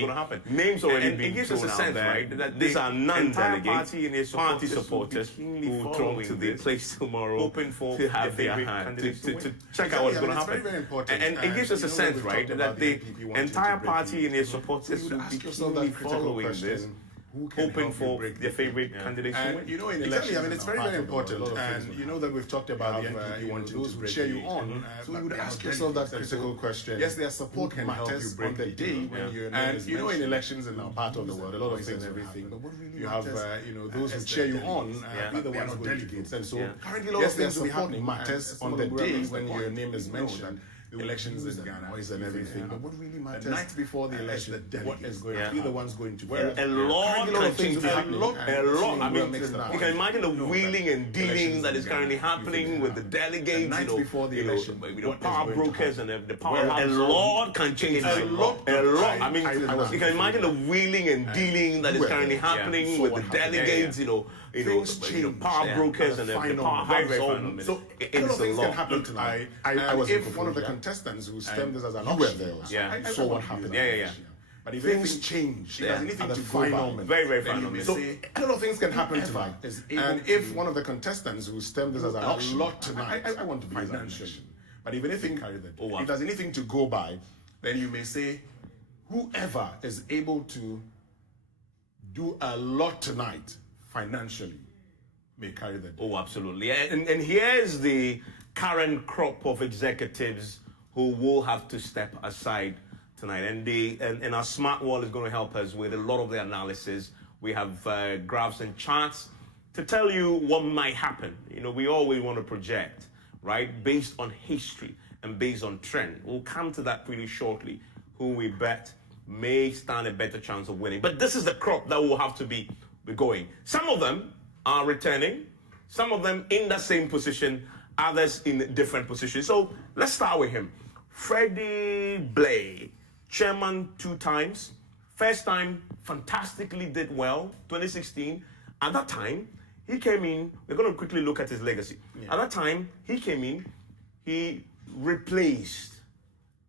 what's going to happen. Names already being it gives us a sense, right, that these are non-delegates, party supporters who come to the place tomorrow, hoping for to have their hand, to check out what's going to happen. It's very, very important. And it gives us a sense, right, that the entire party and their supporters will be keenly following this, hoping for their favorite candidates to win. You know, in elections, I mean, it's very, very important. And you know that we've talked about the NPP those who cheer you on. So you would ask yourself that critical question. Yes, their support matters on the day when you're. And you know, in elections in our part of the world, a lot of things and everything. But what really you have, those who cheer you on are the ones who delegates. And so currently, a lot of things their support matters on the day when your name is mentioned. The elections in Ghana, noise and everything. But what really matters, the night before the election, what is going to be the ones going to win. A lot can change. A lot. I mean, you can imagine the wheeling and dealing that is currently happening with the delegates, the night before the election, the power brokers and the power. A lot can change. A lot. I mean, you can imagine the wheeling and dealing that is currently happening with the delegates, the power brokers and the power houses. So a lot of things can happen tonight. I was if one of the contestants who stemmed this as an option, I saw what happened. But if things change, there's anything to final moment. Very, very final. So a lot of things can happen tonight. And if one of the contestants who stemmed this as an option, tonight, I want to be financial. But if anything, if there's anything to go by, then you may say, whoever is able to do a lot tonight financially may carry the day. Oh, absolutely. And here's the current crop of executives who will have to step aside tonight. And our smart wall is going to help us with a lot of the analysis. We have graphs and charts to tell you what might happen. We always want to project, right, based on history and based on trend. We'll come to that pretty shortly, who we bet may stand a better chance of winning. But this is the crop that will have to be going. Some of them are returning, some of them in the same position, others in different positions. So let's start with him. Freddie Blay, chairman 2 times. First time, fantastically did well, 2016. At that time, he came in, we're going to quickly look at his legacy. At that time, he came in, he replaced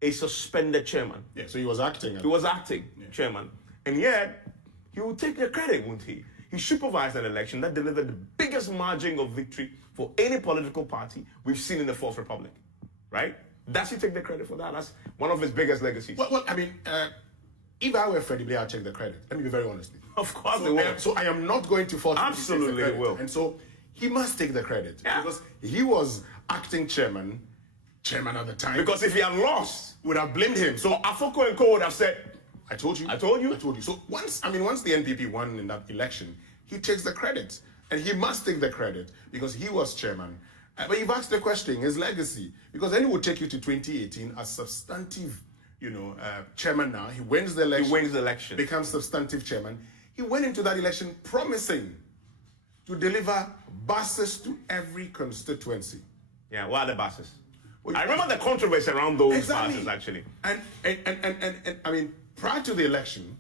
a suspended chairman. So he was acting. He was acting chairman. And yet, he will take the credit, won't he? He supervised an election that delivered the biggest margin of victory for any political party we've seen in the Fourth Republic, right? Does he take the credit for that? That's one of his biggest legacies. Well, I mean, if I were Freddie Blay, I'd take the credit. Let me be very honest with you. Of course they will. So I am not going to force him to take the credit. Will. And so he must take the credit because he was acting chairman at the time. Because if he had lost, would have blamed him. So Afoko and Co would have said, I told you. So once the NPP won in that election, he takes the credit. And he must take the credit because he was chairman. But you've asked the question, his legacy. Because then he would take you to 2018 as substantive, chairman now. He wins the election. Becomes substantive chairman. He went into that election promising to deliver buses to every constituency. Yeah, what are the buses? Well, I remember the controversy around those buses, actually. And I mean, prior to the election,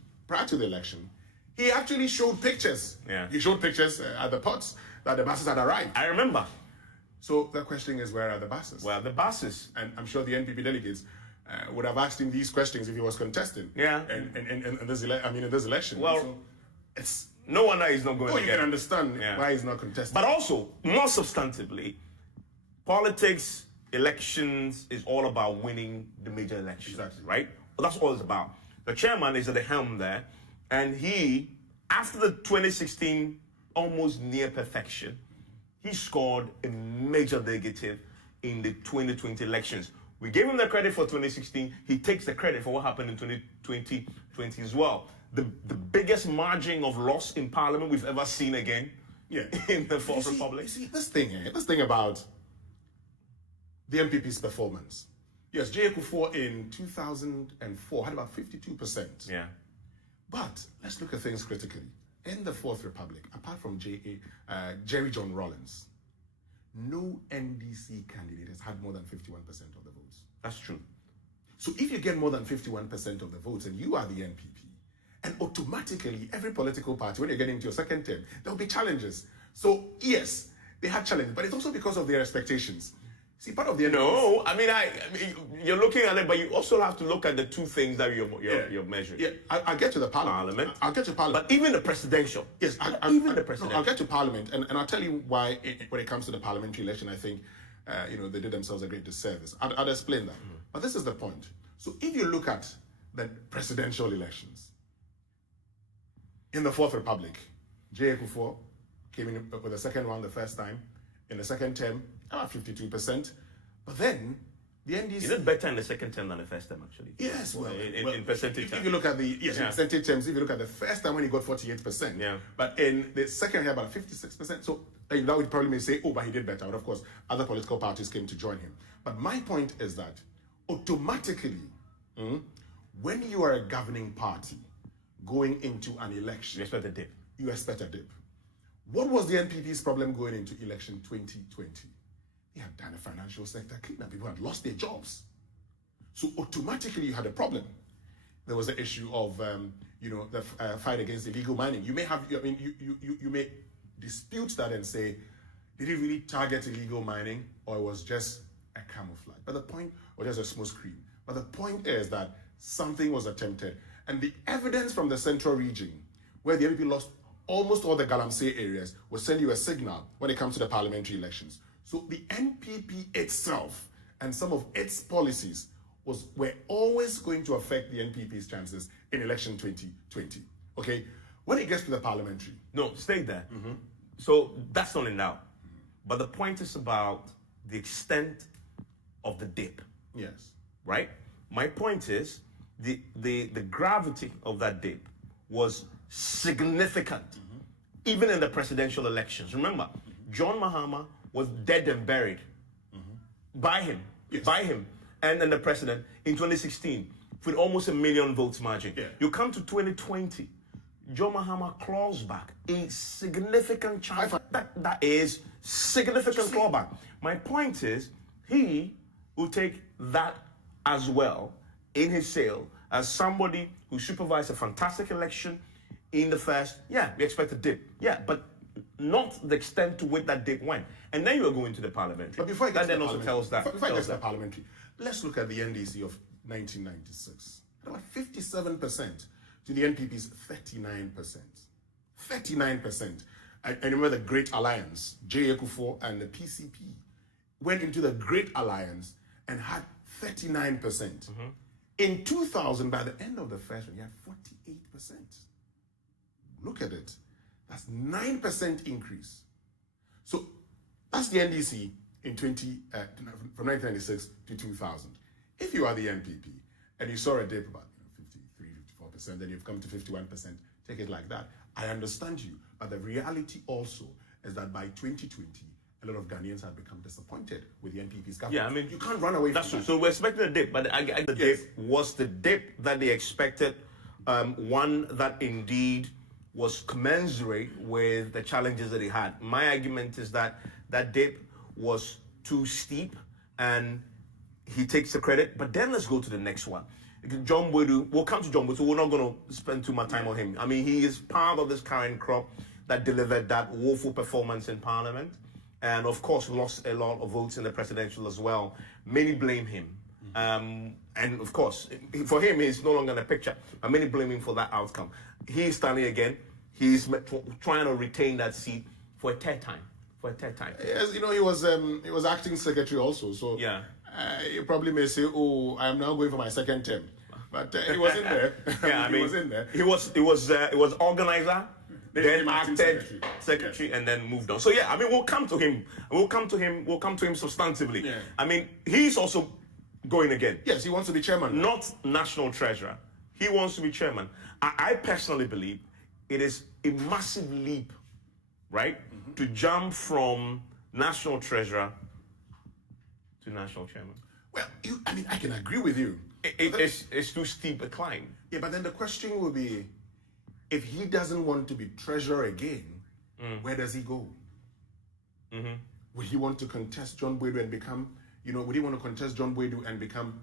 he actually showed pictures. He showed pictures at the ports that the buses had arrived. I remember. So the question is, where are the buses? Where are the buses? And I'm sure the NPP delegates would have asked him these questions if he was contesting. In this election. Well, so it's no wonder he's not going to you can understand why he's not contesting. But also, more substantively, politics, elections is all about winning the major elections, right? Well, that's all it's about. The chairman is at the helm there, and he, after the 2016 almost near perfection, he scored a major negative in the 2020 elections. We gave him the credit for 2016. He takes the credit for what happened in 2020 as well. The biggest margin of loss in parliament we've ever seen again in the Fourth Republic. You see, this thing about the NPP's performance. Yes, J. Akufo in 2004 had about 52%. Yeah. But let's look at things critically. In the Fourth Republic, apart from Jerry John Rawlings, no NDC candidate has had more than 51% of the votes. That's true. So if you get more than 51% of the votes and you are the NPP, and automatically every political party, when you're getting into your second term, there'll be challenges. So yes, they had challenges, but it's also because of their expectations. See, part of the no, I mean, you're looking at it, but you also have to look at the two things that you're measuring. Yeah, I'll get to the parliament. I'll get to parliament. But even the presidential. Yes, even the presidential. I'll get to parliament, and I'll tell you why. When it comes to the parliamentary election, I think they did themselves a great disservice. I'll explain that. But this is the point. So if you look at the presidential elections in the Fourth Republic, J. Akufo came in with the second round the first time. In the second term, about 52%. But then the NDC... He did better in the second term than the first term, actually. Yes, well... In percentage terms. If you look at in percentage terms, if you look at the first time when he got 48%, but in the second, he had about 56%. So that would probably may say, oh, but he did better. But of course, other political parties came to join him. But my point is that automatically, when you are a governing party going into an election... You expect a dip. You expect a dip. What was the NPP's problem going into election 2020? They had done a financial sector cleanup. People had lost their jobs. So automatically you had a problem. There was the issue of, the fight against illegal mining. You may have, you may dispute that and say, did he really target illegal mining or it was just a camouflage? But the point, or just a smoke screen. But the point is that something was attempted. And the evidence from the central region, where the NPP lost almost all the Galamsey areas, will send you a signal when it comes to the parliamentary elections. So the NPP itself and some of its policies were always going to affect the NPP's chances in election 2020. Okay? When it gets to the parliamentary... No, stay there. So that's not in doubt. But the point is about the extent of the dip. Yes. Right? My point is the gravity of that dip was significant, even in the presidential elections. Remember, John Mahama was dead and buried by him, and then the president in 2016 with almost 1 million votes margin. Yeah. You come to 2020, John Mahama claws back a significant chance. That is significant clawback. My point is, he will take that as well in his sale as somebody who supervised a fantastic election in the first. Yeah, we expect a dip. Yeah, but not the extent to which that dip went. And then you are going to the parliamentary. But before I get that then also tells that. Before I get to the parliamentary, let's look at the NDC of 1996. About 57% to the NPP's 39%. 39%. I remember the Great Alliance, J. Akufo and the PCP went into the Great Alliance and had 39%. In 2000, by the end of the first one, you had 48%. Look at it. That's 9% increase. So that's the NDC in from 1996 to 2000. If you are the NPP and you saw a dip about 53, 54%, then you've come to 51%, take it like that. I understand you, but the reality also is that by 2020, a lot of Ghanaians have become disappointed with the NPP's government. Yeah, I mean, you can't run away from that's that. True. So we're expecting a dip, but the dip was the dip that they expected, one that indeed was commensurate with the challenges that he had. My argument is that that dip was too steep, and he takes the credit. But then let's go to the next one. John Boydu, we'll come to John Boydu, so we're not going to spend too much time on him. I mean, he is part of this current crop that delivered that woeful performance in Parliament, and of course lost a lot of votes in the presidential as well. Many blame him. And of course, for him, he's no longer in the picture. But many blame him for that outcome. He's standing again. He's trying to retain that seat for a third time. Yes, he was acting secretary also. So yeah, you probably may say, "Oh, I am now going for my second term," but he was in there. Yeah, he was in there. He was organizer. Then acted secretary, and then moved on. So yeah, I mean, we'll come to him substantively. Yeah. I mean, he's also going again. Yes, he wants to be chairman. Not national treasurer. He wants to be chairman. I personally believe it is a massive leap, right, to jump from national treasurer to national chairman. Well, I can agree with you. It's too steep a climb. Yeah, but then the question will be, if he doesn't want to be treasurer again, where does he go? Would he want to contest John Boydu and become, would he want to contest John Boydu and become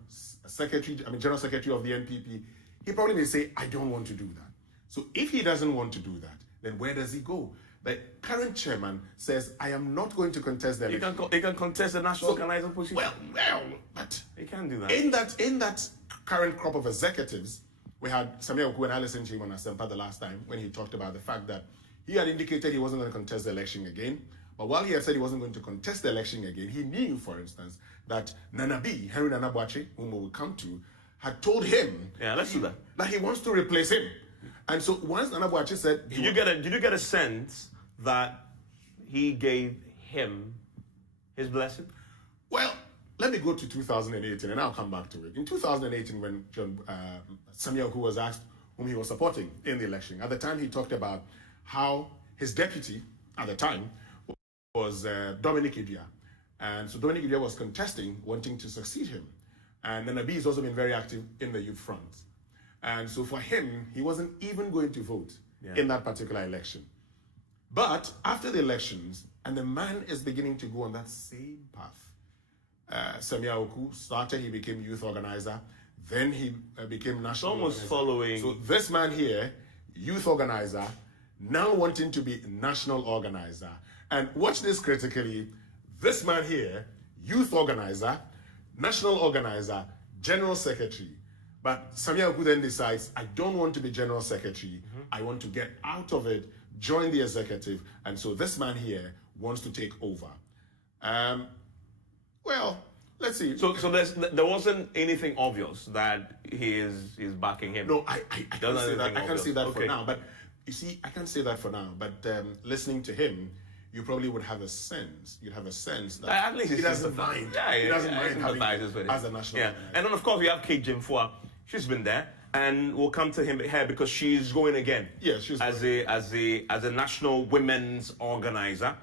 general secretary of the NPP? He probably may say, I don't want to do that. So if he doesn't want to do that, then where does he go? The current chairman says, I am not going to contest the election. He can contest the national organizing position. Well, but he can do that. In that current crop of executives, we had Samia Oku, and I listened to him on Asempa the last time when he talked about the fact that he had indicated he wasn't going to contest the election again. But while he had said he wasn't going to contest the election again, he knew, for instance, that Henry Nana Boakye, whom we will come to, had told him that he wants to replace him. And so once Nana Boakye said... Did you get a sense that he gave him his blessing? Well, let me go to 2018 and I'll come back to it. In 2018, when Samia Oku was asked whom he was supporting in the election, at the time he talked about how his deputy at the time was Dominic Idua. And so Dominic Idua was contesting, wanting to succeed him. And Nanabi has also been very active in the youth front. And so for him, he wasn't even going to vote in that particular election. But after the elections, and the man is beginning to go on that same path. Samia Oku started, he became youth organizer. Then he became national organizer. Following. So this man here, youth organizer, now wanting to be national organizer. And watch this critically. This man here, youth organizer, national organizer, general secretary. But Samia Oku then decides, I don't want to be general secretary. I want to get out of it, join the executive. And so this man here wants to take over. Well, let's see. So there wasn't anything obvious that he is backing him. No, I can't say that. I can't say that for now. But you see, I can't say that for now. But listening to him, you probably would have a sense. You'd have a sense that at least he doesn't mind. Yeah, he doesn't mind having as a national. Yeah, and then of course we have Kate Jimfua. She's been there, and we'll come to her because she's going again. Yeah, she's as a national women's organizer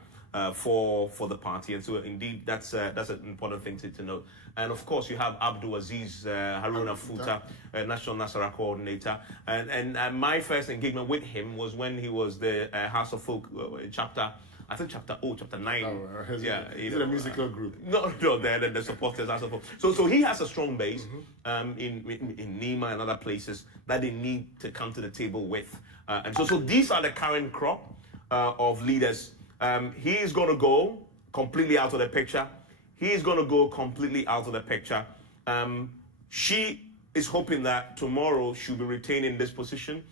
for the party, and so indeed that's an important thing to note. And of course you have Abdul Aziz Haruna Futa, National Nasara coordinator, and my first engagement with him was when he was the House of Folk chapter. I think chapter 9. Oh, is it a musical group? No, the supporters are supposed. So he has a strong base in Nima and other places that they need to come to the table with. And so these are the current crop of leaders. He is going to go completely out of the picture. He is going to go completely out of the picture. She is hoping that tomorrow she'll be retaining this position.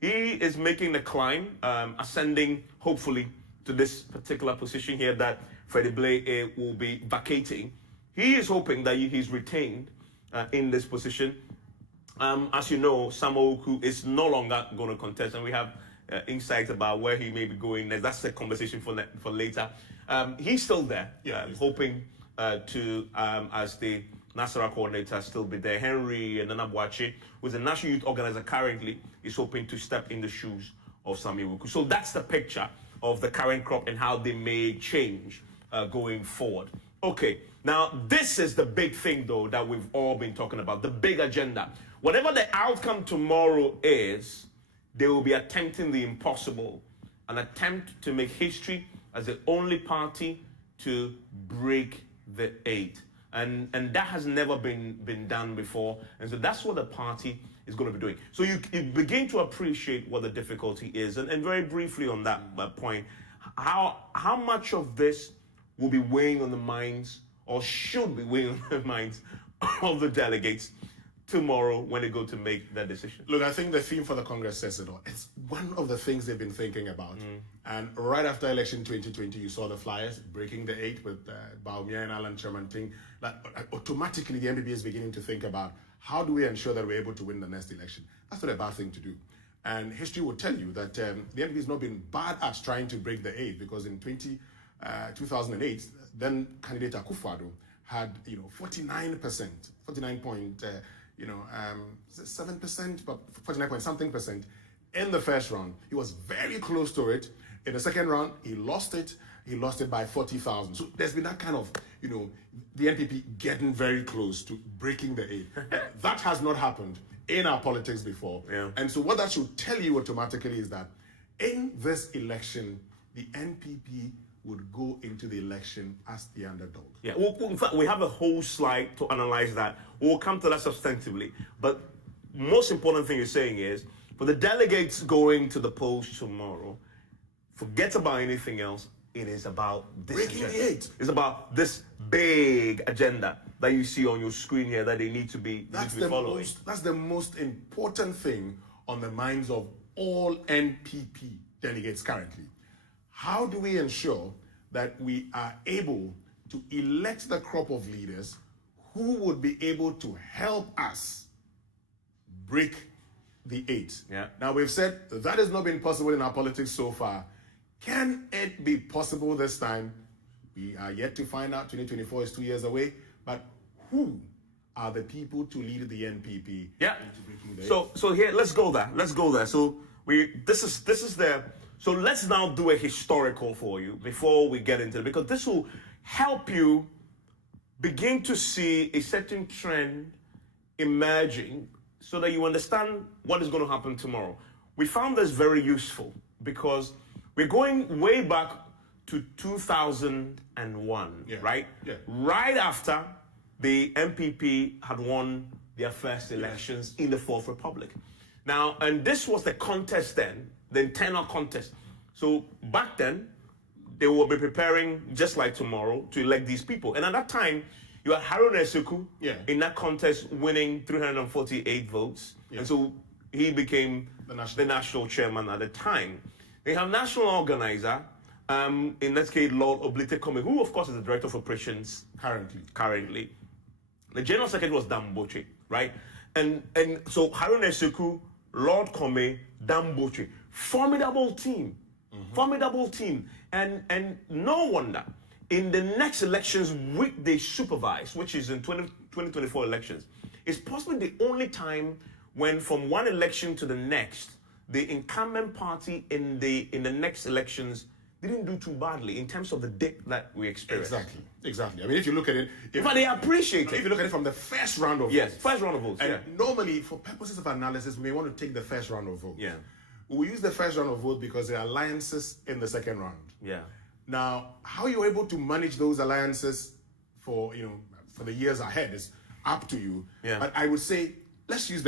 He is making the climb, ascending, hopefully, to this particular position here that Freddie Blay will be vacating. He is hoping that he's retained in this position. As you know, Samuel Oku is no longer going to contest, and we have insights about where he may be going next. That's a conversation for later. He's still there, hoping to, as the Nasara coordinator, still be there. Henry and Nana Boakye, who's a national youth organizer currently, is hoping to step in the shoes of Samuel Oku. So that's the picture of the current crop and how they may change going forward. Okay, now this is the big thing though that we've all been talking about, the big agenda. Whatever the outcome tomorrow is, they will be attempting the impossible, an attempt to make history as the only party to break the 8. And that has never been done before. And so that's what the party is going to be doing. So you begin to appreciate what the difficulty is. And very briefly on that point, how much of this will be weighing on the minds, or should be weighing on the minds of the delegates tomorrow when they go to make that decision? Look, I think the theme for the Congress says it all. It's one of the things they've been thinking about. And right after election 2020, you saw the flyers breaking the 8 with Baumia and Alan Chamanting. Like, automatically, the NPP is beginning to think about how do we ensure that we're able to win the next election. That's not a bad thing to do. And history will tell you that the NPP has not been bad at trying to break the 8, because in 2008, then candidate Akufo-Addo had 49%, 7%, but 49 point something percent in the first round. He was very close to it. In the second round, he lost it. He lost it by 40,000. So there's been that kind of, the NPP getting very close to breaking the 8. That has not happened in our politics before. Yeah. And so what that should tell you automatically is that in this election, the NPP would go into the election as the underdog. Yeah, well, in fact, we have a whole slide to analyze that. We'll come to that substantively. But most important thing you're saying is, for the delegates going to the polls tomorrow, Forget about anything else. It is about this breaking agenda. the 8. It's about this big agenda that you see on your screen here that they need to be following. That's the most important thing on the minds of all NPP delegates currently. How do we ensure that we are able to elect the crop of leaders who would be able to help us break the 8? Yeah. Now, we've said that has not been possible in our politics so far. Can it be possible this time? We are yet to find out. 2024 is 2 years away. But who are the people to lead the NPP? Yeah. Into breaking the 8? So here, let's go there. So this is the. So let's now do a historical for you before we get into it, because this will help you begin to see a certain trend emerging so that you understand what is going to happen tomorrow. We found this very useful because we're going way back to 2001, right? Yeah. Right after the NPP had won their first elections in the Fourth Republic. Now, and this was the contest then, the internal contest. So back then, they will be preparing, just like tomorrow, to elect these people. And at that time, you had Haruna Eseku in that contest winning 348 votes. Yeah. And so he became the national chairman at the time. They have national organizer, in that case, Lord Oblite Kome, who of course is the director of operations currently. The general secretary was Damboche, right? And so Haruna Eseku, Lord Kome, Damboche, formidable team. Formidable team. And no wonder, in the next elections which they supervise, which is in 2024 elections, it's possibly the only time when from one election to the next, the incumbent party in the next elections didn't do too badly in terms of the dip that we experienced. Exactly. I mean, if you look at it... But they appreciate it. If you look at it from the first round of votes. First round of votes, and normally, for purposes of analysis, we may want to take the first round of votes. Yeah. We use the first round of votes because there are alliances in the second round. Yeah. Now, how you're able to manage those alliances for the years ahead is up to you. Yeah. But I would say, let's use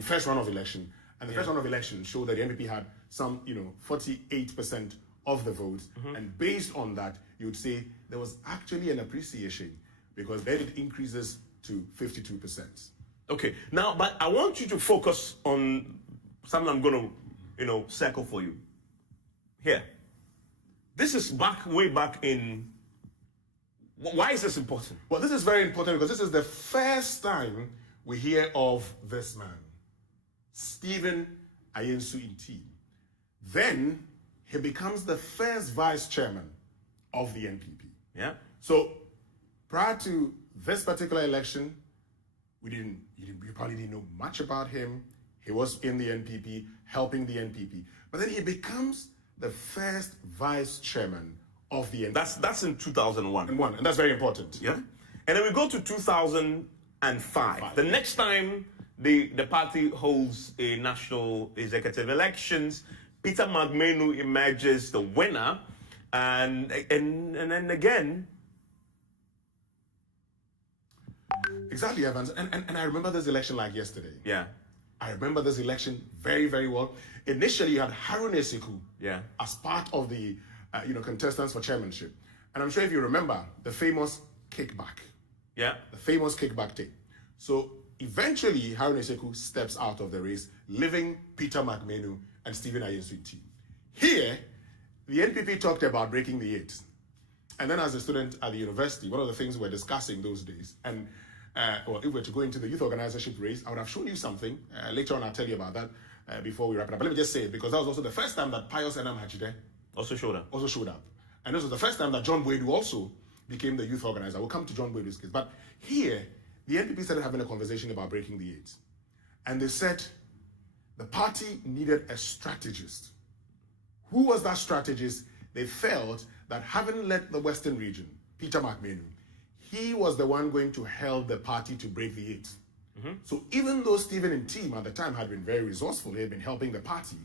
first round of election. And the first round of election showed that the NPP had some, 48% of the votes. And based on that, you would say there was actually an appreciation because then it increases to 52%. Okay. Now, but I want you to focus on something I'm going to, circle for you. Here. This is way back in... Why is this important? Well, this is very important because this is the first time we hear of this man, Stephen Ayensu Inti. Then he becomes the first vice chairman of the NPP. Yeah. So prior to this particular election, you probably didn't know much about him. He was in the NPP, helping the NPP. But then he becomes the first vice chairman of the NPP. That's in 2001. And that's very important. Yeah. And then we go to 2005. The next time the party holds a national executive elections, Peter Magmenu emerges the winner, and then again. Exactly, Evans. And I remember this election like yesterday. Yeah. I remember this election very, very well. Initially, you had Haruna Eseku as part of the contestants for chairmanship. And I'm sure if you remember the famous kickback. Yeah. The famous kickback tape. So eventually, Haruna Eseku steps out of the race, leaving Peter Magmenu and Stephen Ayensu Inti. Here, the NPP talked about breaking the 8. And then as a student at the university, one of the things we're discussing those days, and if we were to go into the youth organizership race, I would have shown you something. Later on, I'll tell you about that before we wrap it up. But let me just say it, because that was also the first time that Pius Enam Hajide also showed up. And this was the first time that John Boydu also became the youth organizer. We'll come to John Boydu's case. But here, the NPP started having a conversation about breaking the 8. And they said the party needed a strategist. Who was that strategist? They felt that having led the Western region, Peter Magmenu, he was the one going to help the party to break the 8. So even though Stephen and team at the time had been very resourceful, they had been helping the party,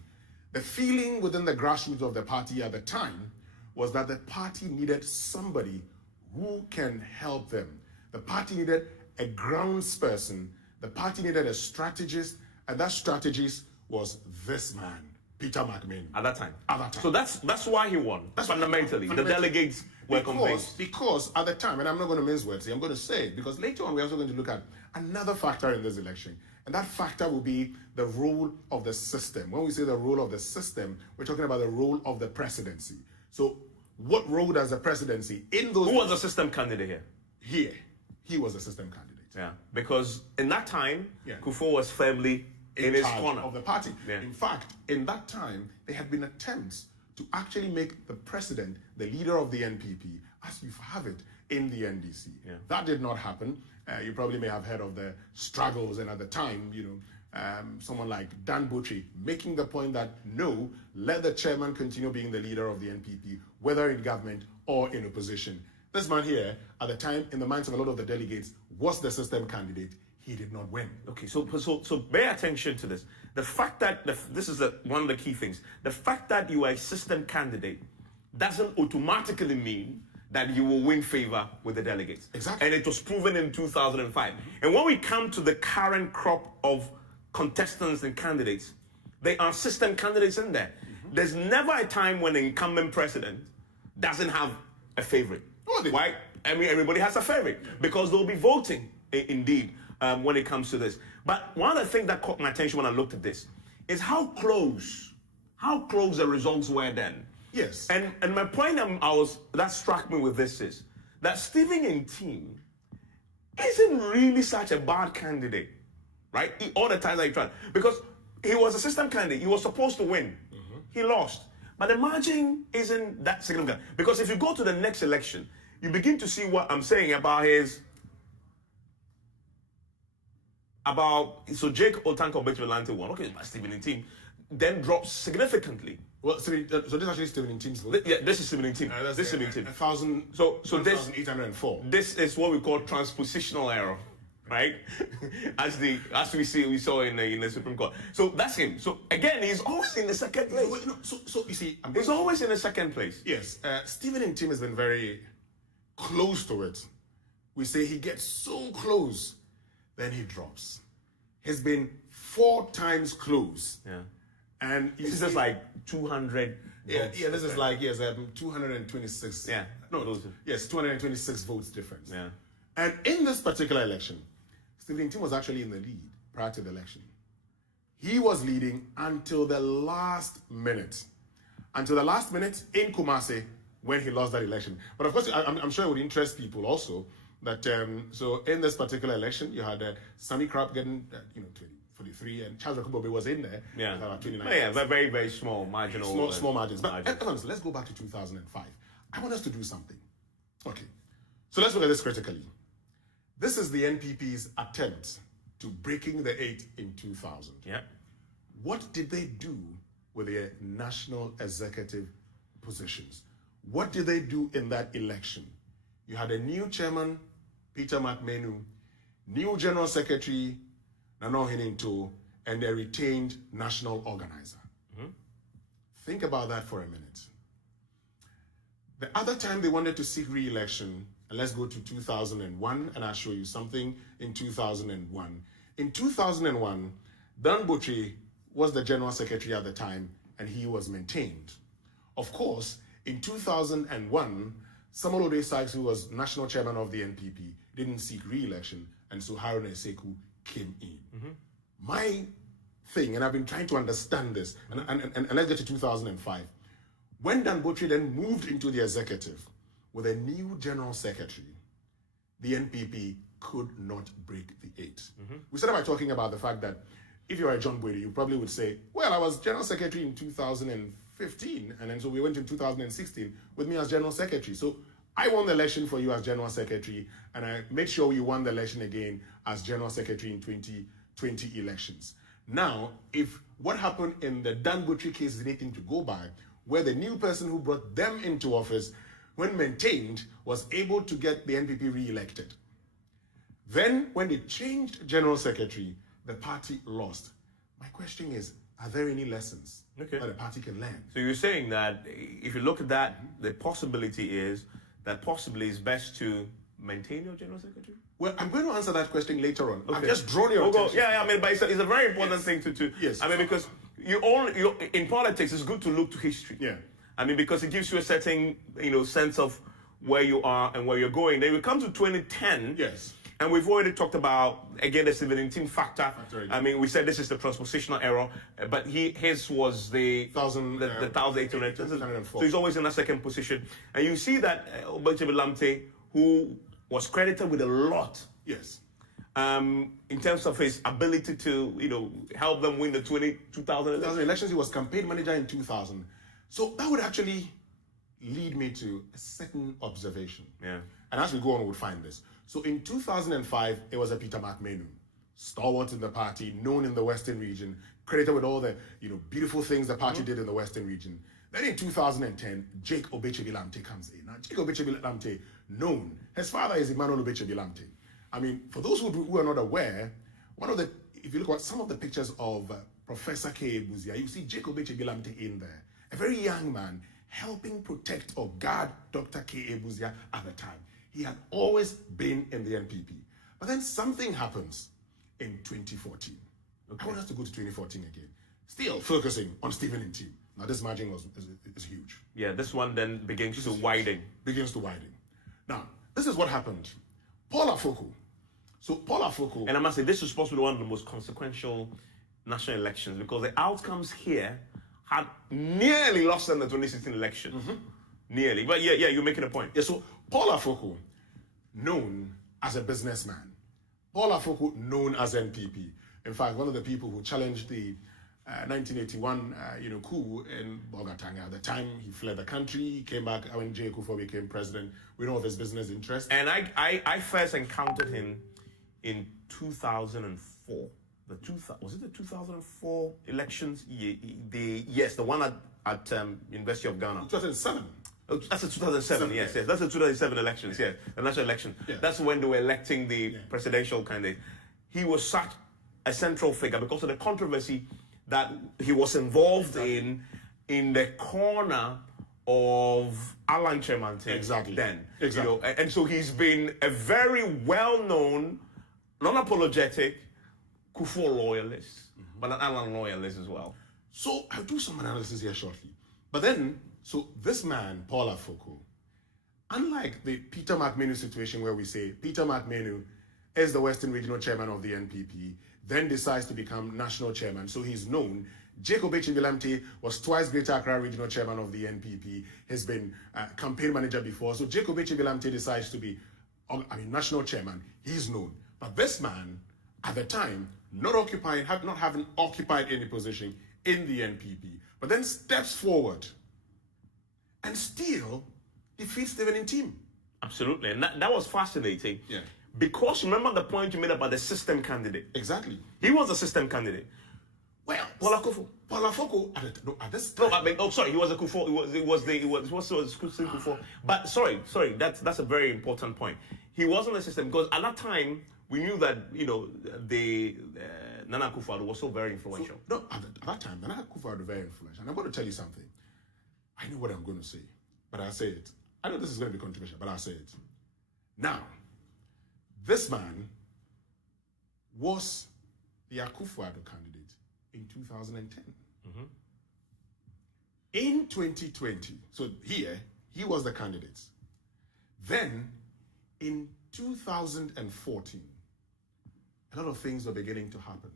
the feeling within the grassroots of the party at the time was that the party needed somebody who can help them. The party needed a groundsperson. The party needed a strategist, and that strategist was this man, Peter McMahon. At that time. At that time. So that's why he won. That's fundamentally. The delegates were convinced. Because at the time, and I'm not going to mince words here, I'm going to say it, because later on we're also going to look at another factor in this election. And that factor will be the role of the system. When we say the role of the system, we're talking about the role of the presidency. So what role does the presidency in those... Who was the system candidate here? Here. He was the system candidate. Yeah, because in that time, Yeah. Akufo was firmly in his corner of the party. Yeah. In fact, in that time, there had been attempts to actually make the president the leader of the NPP, as you have it in the NDC. Yeah. That did not happen. You probably may have heard of the struggles, and at the time, someone like Dan Butchie making the point that no, let the chairman continue being the leader of the NPP, whether in government or in opposition. This man here, at the time, in the minds of a lot of the delegates, was the system candidate. He did not win. Okay, so pay attention to this. The fact that this is one of the key things. The fact that you are a system candidate doesn't automatically mean that you will win favor with the delegates. Exactly. And it was proven in 2005. And when we come to the current crop of contestants and candidates, they are system candidates in there. There's never a time when an incumbent president doesn't have a favorite. Why? I mean, everybody has a favorite because they'll be voting, indeed, when it comes to this. But one of the things that caught my attention when I looked at this is how close the results were then. Yes. And my point that struck me with this is that Stephen Ntim isn't really such a bad candidate, right? All the times that he tried. Because he was a system candidate. He was supposed to win. He lost. But the margin isn't that significant. Because if you go to the next election, you begin to see what I'm saying about so Jake Otanko Betulante won. Okay, but Stephen Ntim then drops significantly. Well, so this is actually Stephen Ntim's vote. Yeah, this is Stephen Ntim. This is Stephen Ntim. 1,804. This is what we call transpositional error, right? as we saw in the Supreme Court. So that's him. So again, he's always in the second place. So you see, he's always in the second place. Yes, Stephen Ntim has been very close to it. We say he gets so close, then he drops. He's been 4 times close. Yeah. And this is like 200 votes. Yeah, this is like 226. Yeah. No, yes, 226 votes difference. Yeah. And in this particular election, Stephen Ntim was actually in the lead prior to the election. He was leading until the last minute. Until the last minute in Kumasi when he lost that election. But of course, I'm sure it would interest people also that, so in this particular election, you had Sammy Crab getting, 43, and Charles Akubobe was in there. Yeah. About 29. Yeah, very, very small marginal. Small margins. But Evans, let's go back to 2005. I want us to do something. Okay. So let's look at this critically. This is the NPP's attempt to breaking the 8 in 2000. Yeah. What did they do with their national executive positions? What did they do in that election? You had a new chairman, Peter McMahon, new general secretary, Nano Hininto, and a retained national organizer. Think about that for a minute. The other time they wanted to seek re-election, and let's go to 2001, and I'll show you something in 2001. In 2001, Dan Butchie was the general secretary at the time, and he was maintained. Of course, in 2001, Samuel Ode Sykes, who was national chairman of the NPP, didn't seek re-election, and so Haruna Eseku came in. My thing, and I've been trying to understand this, and let's get to 2005. When Dan Butchie then moved into the executive with a new general secretary, the NPP could not break the 8. We started by talking about the fact that if you are a John Boyd, you probably would say, well, I was general secretary in 2015, and then so we went in 2016 with me as general secretary. So I won the election for you as general secretary, and I made sure you won the election again as general secretary in 2020 elections. Now, if what happened in the Dan Butchie case is anything to go by, where the new person who brought them into office, when maintained, was able to get the NPP re-elected. Then, when they changed general secretary, the party lost. My question is, are there any lessons that the party can learn? So you're saying that if you look at that, the possibility is that possibly it's best to maintain your general secretary? Well, I'm going to answer that question later on. I've just drawn your attention. Yeah, I mean, but it's a very important thing to. Yes. I mean, because in politics, it's good to look to history. Yeah. I mean, because it gives you a certain, sense of where you are and where you're going. Then we come to 2010. Yes. And we've already talked about, again, the 17 factor. I mean, we said this is the transpositional error, but his was the 1,800. So he's always in that second position. And you see that Obeche Lamte, who was credited with a lot. Yes. In terms of his ability to, help them win the 2000 elections. He was campaign manager in 2000. So that would actually lead me to a certain observation. Yeah. And as we go on, we'll find this. So in 2005, it was a Peter McMahon, stalwart in the party, known in the Western region, credited with all the beautiful things the party did in the Western region. Then in 2010, Jake Obeche Lamte comes in. Now, Jake Obeche Lamte, known, his father is Emmanuel Obeche Lamte. I mean, for those who are not aware, if you look at some of the pictures of Professor K. Ebuzia, you see Jake Obeche Lamte in there, a very young man helping protect or guard Dr. K. Ebuzia at the time. He had always been in the NPP. But then something happens in 2014. Okay. I want us to go to 2014 again. Still focusing on Stephen and team. Now this margin is huge. Yeah, this one then begins to widen. Now, this is what happened. Paul Afoko. So Paul Afoko. And I must say, this is supposed to be one of the most consequential national elections because the outcomes here had nearly lost in the 2016 election. Mm-hmm. Nearly. But yeah, you're making a point. Yeah, so Paul Afoko, known as a businessman. Paul Afoko, known as NPP. In fact, one of the people who challenged the 1981 coup in Bogatanga. At the time, he fled the country. He came back when J. Akufo became president. We know of his business interests. And I first encountered him in 2004. Was it the 2004 elections? The one at University of Ghana. 2007. Oh, that's the 2007, yes. That's the 2007 elections, yes. The national election. Yeah. That's when they were electing the presidential candidate. He was such a central figure because of the controversy that he was involved in the corner of Alan Chermante. Exactly. Then. Exactly. And so he's been a very well-known, non-apologetic Kufo loyalist, but an Alan loyalist as well. So I'll do some analysis here shortly. But then, so this man, Paul Afoko, unlike the Peter McMahon situation where we say Peter McMahon is the Western Regional Chairman of the NPP, then decides to become national chairman, so he's known. Jake Obeche Lamte was twice Greater Accra Regional Chairman of the NPP, has been campaign manager before, so Jake Obeche Lamte decides to be national chairman, he's known. But this man, at the time, not having occupied any position in the NPP, but then steps forward and still defeats Stephen in team. Absolutely, and that was fascinating. Yeah. Because remember the point you made about the system candidate. Exactly. He was a system candidate. Well, Paul Afoko at this time. Sorry, he was a Kufo. It was Kufo. But sorry, that's a very important point. He wasn't a system because at that time we knew that the Nana Akufo-Addo was so very influential. At that time Nana Akufo-Addo was very influential. And I'm going to tell you something. I know what I'm going to say, but I'll say it. I know this is going to be controversial, but I'll say it. Now, this man was the Akufo-Addo candidate in 2010. Mm-hmm. In 2020, so here, he was the candidate. Then, in 2014, a lot of things were beginning to happen.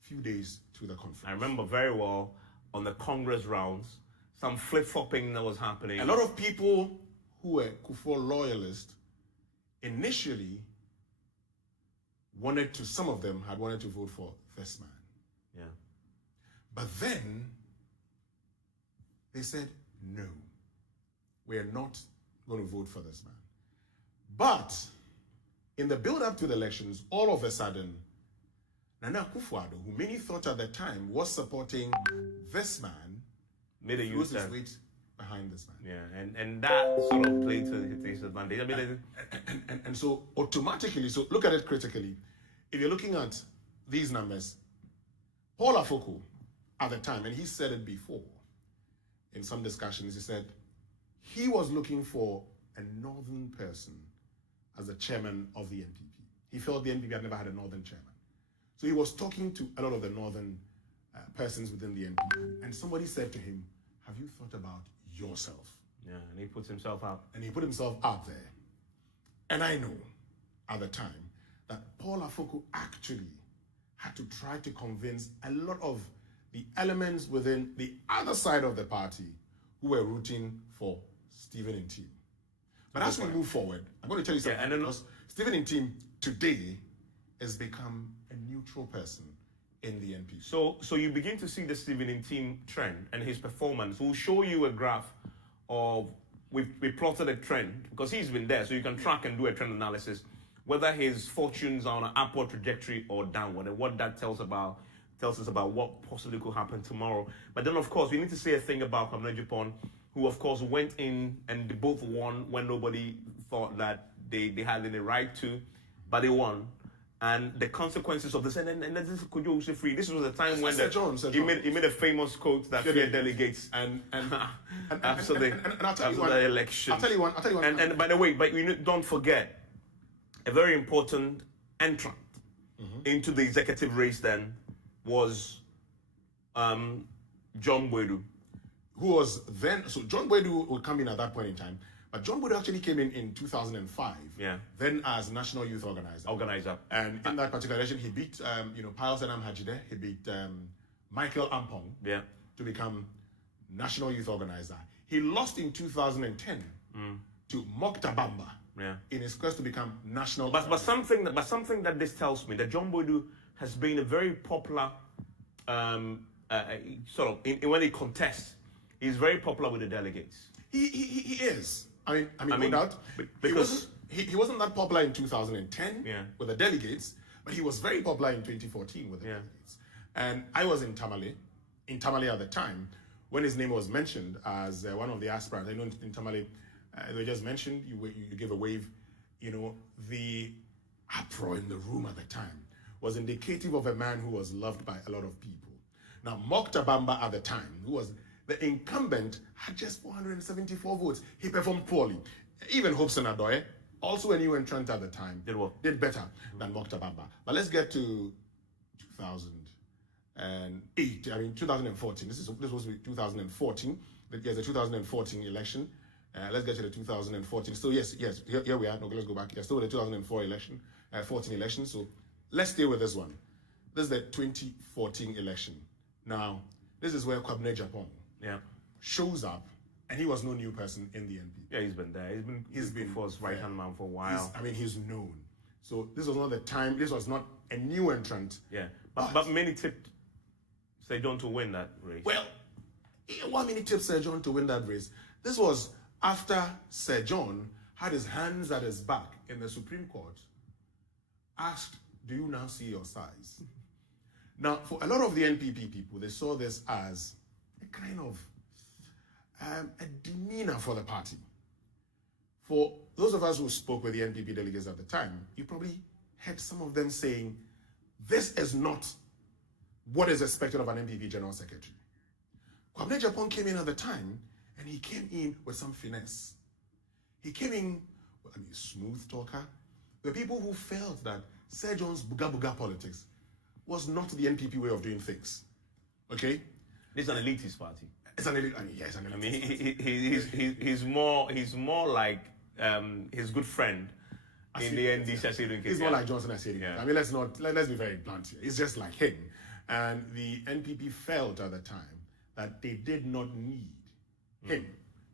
Few days to the conference. I remember very well on the Congress rounds, some flip-flopping that was happening. A lot of people who were Kufo loyalists initially some of them had wanted to vote for this man. Yeah. But then they said, no, we're not going to vote for this man. But in the build-up to the elections, all of a sudden, Nana Akufo-Addo, who many thought at the time was supporting this man, made a his weight behind this man. Yeah, and that sort of played to his advantage. I mean, and so automatically, so look at it critically. If you're looking at these numbers, Paul Afoko at the time, and he said it before in some discussions, he said he was looking for a northern person as the chairman of the NPP. He felt the NPP had never had a northern chairman. So he was talking to a lot of the northern persons within the NPP. And somebody said to him, have you thought about yourself? Yeah, and he puts himself up. And he put himself out there. And I know at the time that Paul Afoko actually had to try to convince a lot of the elements within the other side of the party who were rooting for Stephen Ntim. But as we move forward, I'm going to tell you something. Yeah, because Stephen Ntim today has become a neutral person in the NPP. So you begin to see the Stephen Ntim trend and his performance. We'll show you a graph of, we plotted a trend because he's been there, so you can track and do a trend analysis, whether his fortunes are on an upward trajectory or downward, and what that tells us about what possibly could happen tomorrow. But then, of course, we need to say a thing about Kwabena Agyapong, who, of course, went in and they both won when nobody thought that they had any right to, but they won. And the consequences of this, and this is Kojo Usefree. This was a time when he made a famous quote that fear delegates and after the election. I'll tell you one. And by the way, don't forget, a very important entrant into the executive race then was John Boadu. Who was then, so John Boadu would come in at that point in time, but John Boadu actually came in 2005, then as National Youth Organizer. And in that particular election, he beat, Pius Enam Hajide, he beat Michael Ampong to become National Youth Organizer. He lost in 2010 to Mokta Bamba in his quest to become National. But something that this tells me, that John Boadu has been a very popular, when he contests, he's very popular with the delegates. He is. I mean, no doubt. Because he wasn't that popular in 2010 with the delegates, but he was very popular in 2014 with the delegates. And I was in Tamale at the time, when his name was mentioned as one of the aspirants. I know in Tamale, they just mentioned, you gave a wave, the uproar in the room at the time was indicative of a man who was loved by a lot of people. Now, Mokta Bamba at the time, who was the incumbent, had just 474 votes. He performed poorly. Even Hobson Adoye, also a new entrant at the time, did better than Mokta Bamba. But let's get to 2008. 2014. This was 2014. There's a 2014 election. Let's get to the 2014. So yes, here we are. No, let's go back. Still the 2014 election. So let's stay with this one. This is the 2014 election. Now, this is where Kwabena Agyapong shows up, and he was no new person in the NPP. Yeah, he's been there. He's been Force right-hand man for a while. He's known. So this was not the time. This was not a new entrant. Yeah, but many tipped Sir John to win that race. Well, one many tipped Sir John to win that race. This was after Sir John had his hands at his back in the Supreme Court, asked, "Do you now see your size?" Now, for a lot of the NPP people, they saw this as a kind of a demeanor for the party. For those of us who spoke with the NPP delegates at the time, you probably heard some of them saying, this is not what is expected of an NPP General Secretary. Kwabena Agyapong came in at the time, and he came in with some finesse. He came in, smooth talker. The people who felt that Sir John's buga politics was not the NPP way of doing things. Okay? This is an elitist party. It's an elitist. Yes, an elitist. He's more like his good friend in the NDC. He's more like Johnson Asiedu. Yeah. Let's be very blunt here. It's just like him. And the NPP felt at the time that they did not need him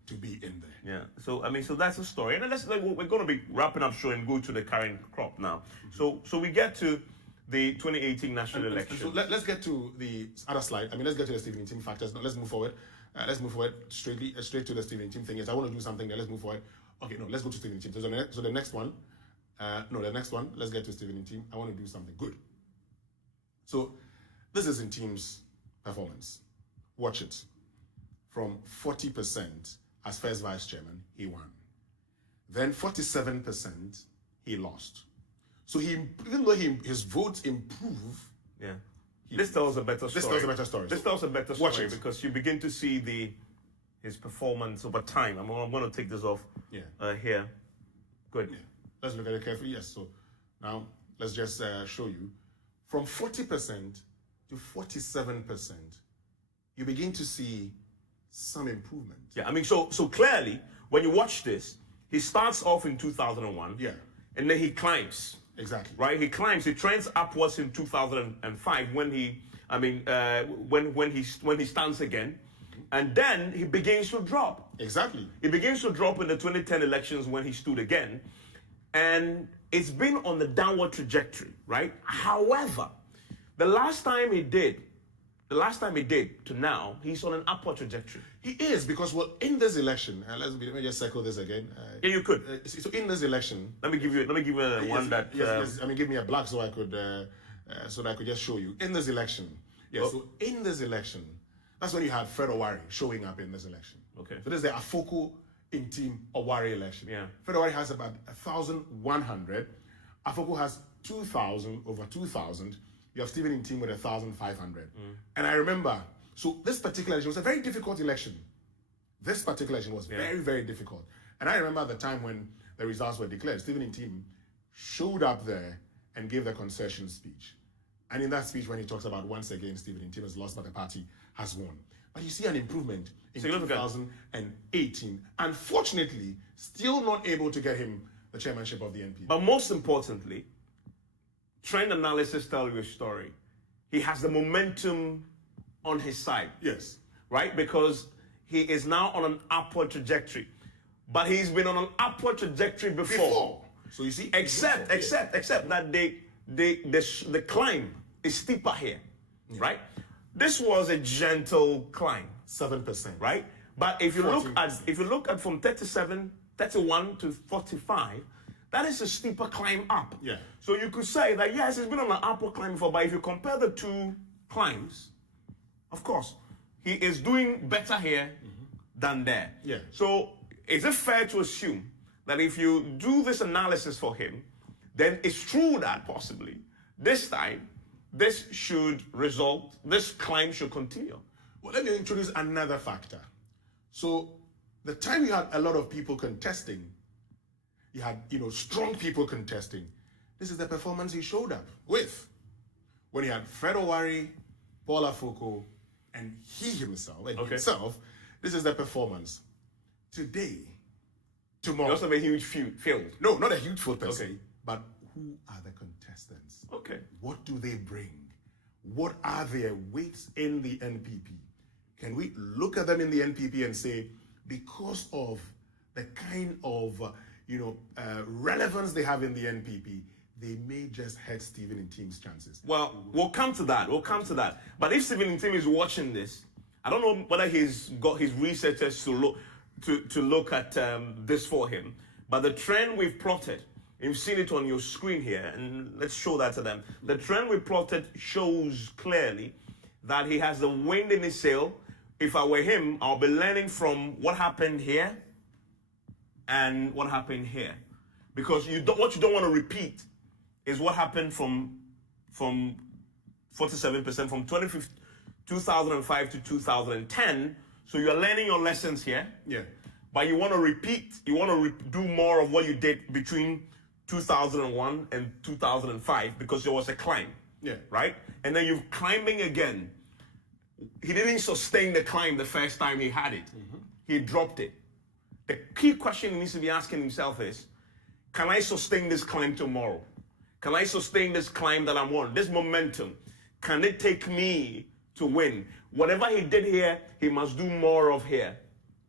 to be in there. Yeah. So that's the story. And we're going to be wrapping up show and go to the current crop now. So we get to the 2018 national election. So let's get to the other slide. Let's get to the Stephen Ntim factors. No, let's move forward. Straight to the Stephen Ntim thing. Yes, I want to do something there. Let's move forward. Okay, no, let's go to Stephen Ntim. So the next one. Let's get to Stephen Ntim. I want to do something good. So this is Ntim's performance. Watch it. From 40% as first vice chairman, he won. Then 47%, he lost. So even though his votes improve, this tells a better story. This tells a better story Watch it. Because you begin to see his performance over time. I'm going to take this off here. Good. Yeah. Let's look at it carefully. Yes. So now let's just show you. From 40% to 47%, you begin to see some improvement. Yeah, I mean, so clearly, when you watch this, he starts off in 2001. Yeah. And then he climbs. Exactly. Right? He climbs. He trends upwards in 2005 when he, when he stands again. And then he begins to drop. Exactly. He begins to drop in the 2010 elections when he stood again. And it's been on the downward trajectory, right? However, the last time he did to now, he's on an upward trajectory. He is, because in this election, let me just circle this again. Yeah, you could. So in this election, let me give you one that. Yes, I mean, give me a black so I could just show you. In this election, So in this election, that's when you had Fred Owari showing up in this election. Okay. So this is the Afoko in Team Owari election. Yeah. Fred Owari has about 1,100. Afoko has 2,000, over 2,000. You have Stephen in Team with 1,500. And I remember, so this particular election was a very difficult election. This particular election was very, very difficult. And I remember at the time when the results were declared, Stephen in Team showed up there and gave the concession speech. And in that speech, when he talks about once again, Stephen in Team has lost, but the party has won. But you see an improvement in 2018. Unfortunately, still not able to get him the chairmanship of the NPP. But most importantly, trend analysis tells you a story. He has the momentum on his side. Yes. Right? Because he is now on an upward trajectory. But he's been on an upward trajectory before. So you see, except that the climb is steeper here. Yeah. Right? This was a gentle climb. 7%. Right? But if you look at from 31 to 45, that is a steeper climb up. Yeah. So you could say that, yes, it's been on an upward climb before, but if you compare the two climbs, of course, he is doing better here than there. Yeah. So is it fair to assume that if you do this analysis for him, then it's true that possibly this time, this climb should continue? Well, let me introduce another factor. So the time you had a lot of people contesting, you had, strong people contesting. This is the performance he showed up with. When he had Fred Owari, Paul Afoko, and he himself, this is the performance. Today, tomorrow. You also have a huge field. No, not a huge field per se, but who are the contestants? Okay. What do they bring? What are their weights in the NPP? Can we look at them in the NPP and say, because of the kind of relevance they have in the NPP, they may just hurt Stephen in Team's chances? Well, we'll come to that. But if Stephen in Team is watching this, I don't know whether he's got his researchers to look at this for him. But the trend we've plotted, you've seen it on your screen here, and let's show that to them. The trend we plotted shows clearly that he has the wind in his sail. If I were him, I'll be learning from what happened here and what happened here. Because what you don't want to repeat is what happened from 47% from 2005 to 2010. So you're learning your lessons here. Yeah. But you want to repeat, do more of what you did between 2001 and 2005 because there was a climb. Yeah. Right? And then you're climbing again. He didn't sustain the climb the first time he had it. He dropped it. The key question he needs to be asking himself is, can I sustain this climb tomorrow? Can I sustain this climb that I'm on? This momentum, can it take me to win? Whatever he did here, he must do more of here.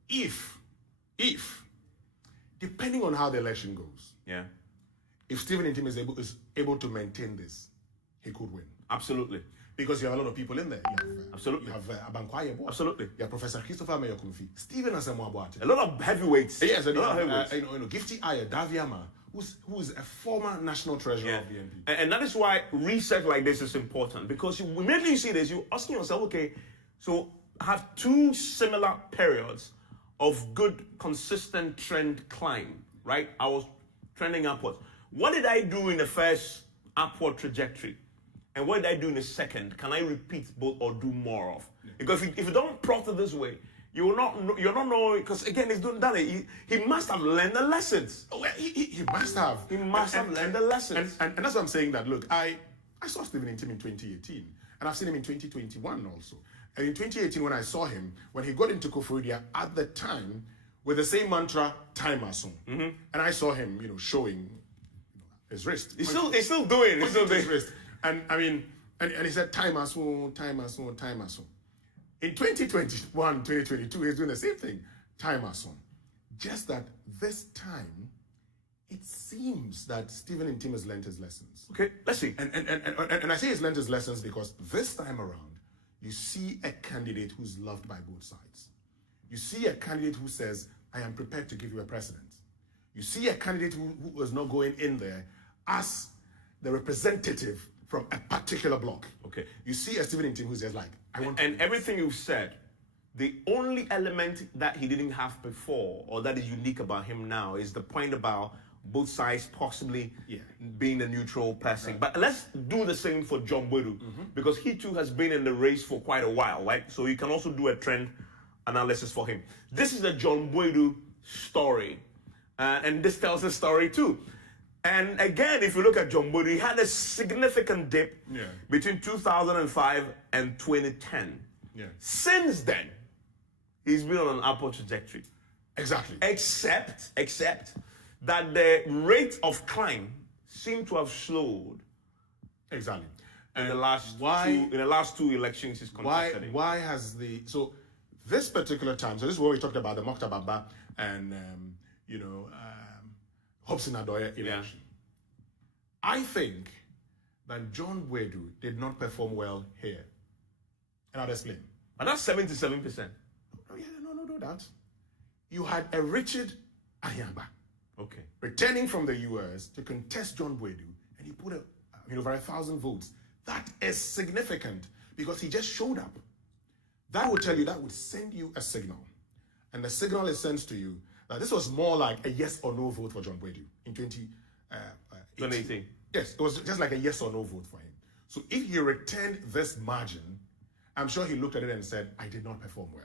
If, depending on how the election goes, if Stephen in Team is able to maintain this, he could win. Absolutely. Because you have a lot of people in there. Absolutely. You have Abankwaya. Absolutely. You have Professor Christopher Mayokumfi, Stephen Asamoah-Boateng. A lot of heavyweights. Yes, a lot of heavyweights. Gifty Aya Daviama, who is a former national treasurer of the NPP. And that is why research like this is important, because immediately you see this, you're asking yourself, okay, so I have two similar periods of good, consistent trend climb, right? I was trending upwards. What did I do in the first upward trajectory? And what did I do in the second? Can I repeat both or do more of? Because if you don't plot it this way, you're not knowing, because again, he's done that. He must have learned the lessons. Oh, he must have. He must have learned the lessons. And that's what I'm saying that, look, I saw Stephen in Team in 2018. And I've seen him in 2021 also. And in 2018, when I saw him, when he got into Akufo-Addo at the time, with the same mantra, time as soon. And I saw him, showing his wrist. He's still doing his wrist. And I mean, and he said, time as soon, time as soon, time as soon. In 2021, 2022, he's doing the same thing, time as soon. Just that this time, it seems that Stephen Ntim has learned his lessons. Okay, let's see. And I say he's learned his lessons because this time around, you see a candidate who's loved by both sides. You see a candidate who says, I am prepared to give you a precedent. You see a candidate who was not going in there as the representative from a particular bloc. Okay. You see a Stephen Ntim who says, like, I want and everything you've said, the only element that he didn't have before or that is unique about him now is the point about both sides possibly being the neutral person. Right. But let's do the same for John Boadu, because he too has been in the race for quite a while, right? So you can also do a trend analysis for him. This is the John Boadu story, and this tells a story too. And again, if you look at John Boadu, he had a significant dip between 2005 and 2010. Since then, he's been on an upward trajectory. Exactly. Except that the rate of climb seemed to have slowed. Exactly. In the last two elections he's contested. Why has so this particular time, so this is what we talked about, the Mokta Baba and Hobson Adoya election. I think that John Boadu did not perform well here. And I'll explain. And that's 77%. No doubt. You had a Richard Ayaba. Okay. Returning from the US to contest John Boadu, and he put over 1,000 votes. That is significant because he just showed up. That would tell you, that would send you a signal. And the signal it sends to you that this was more like a yes or no vote for John Boadu in 2018. Yes, it was just like a yes or no vote for him. So if he returned this margin, I'm sure he looked at it and said, I did not perform well.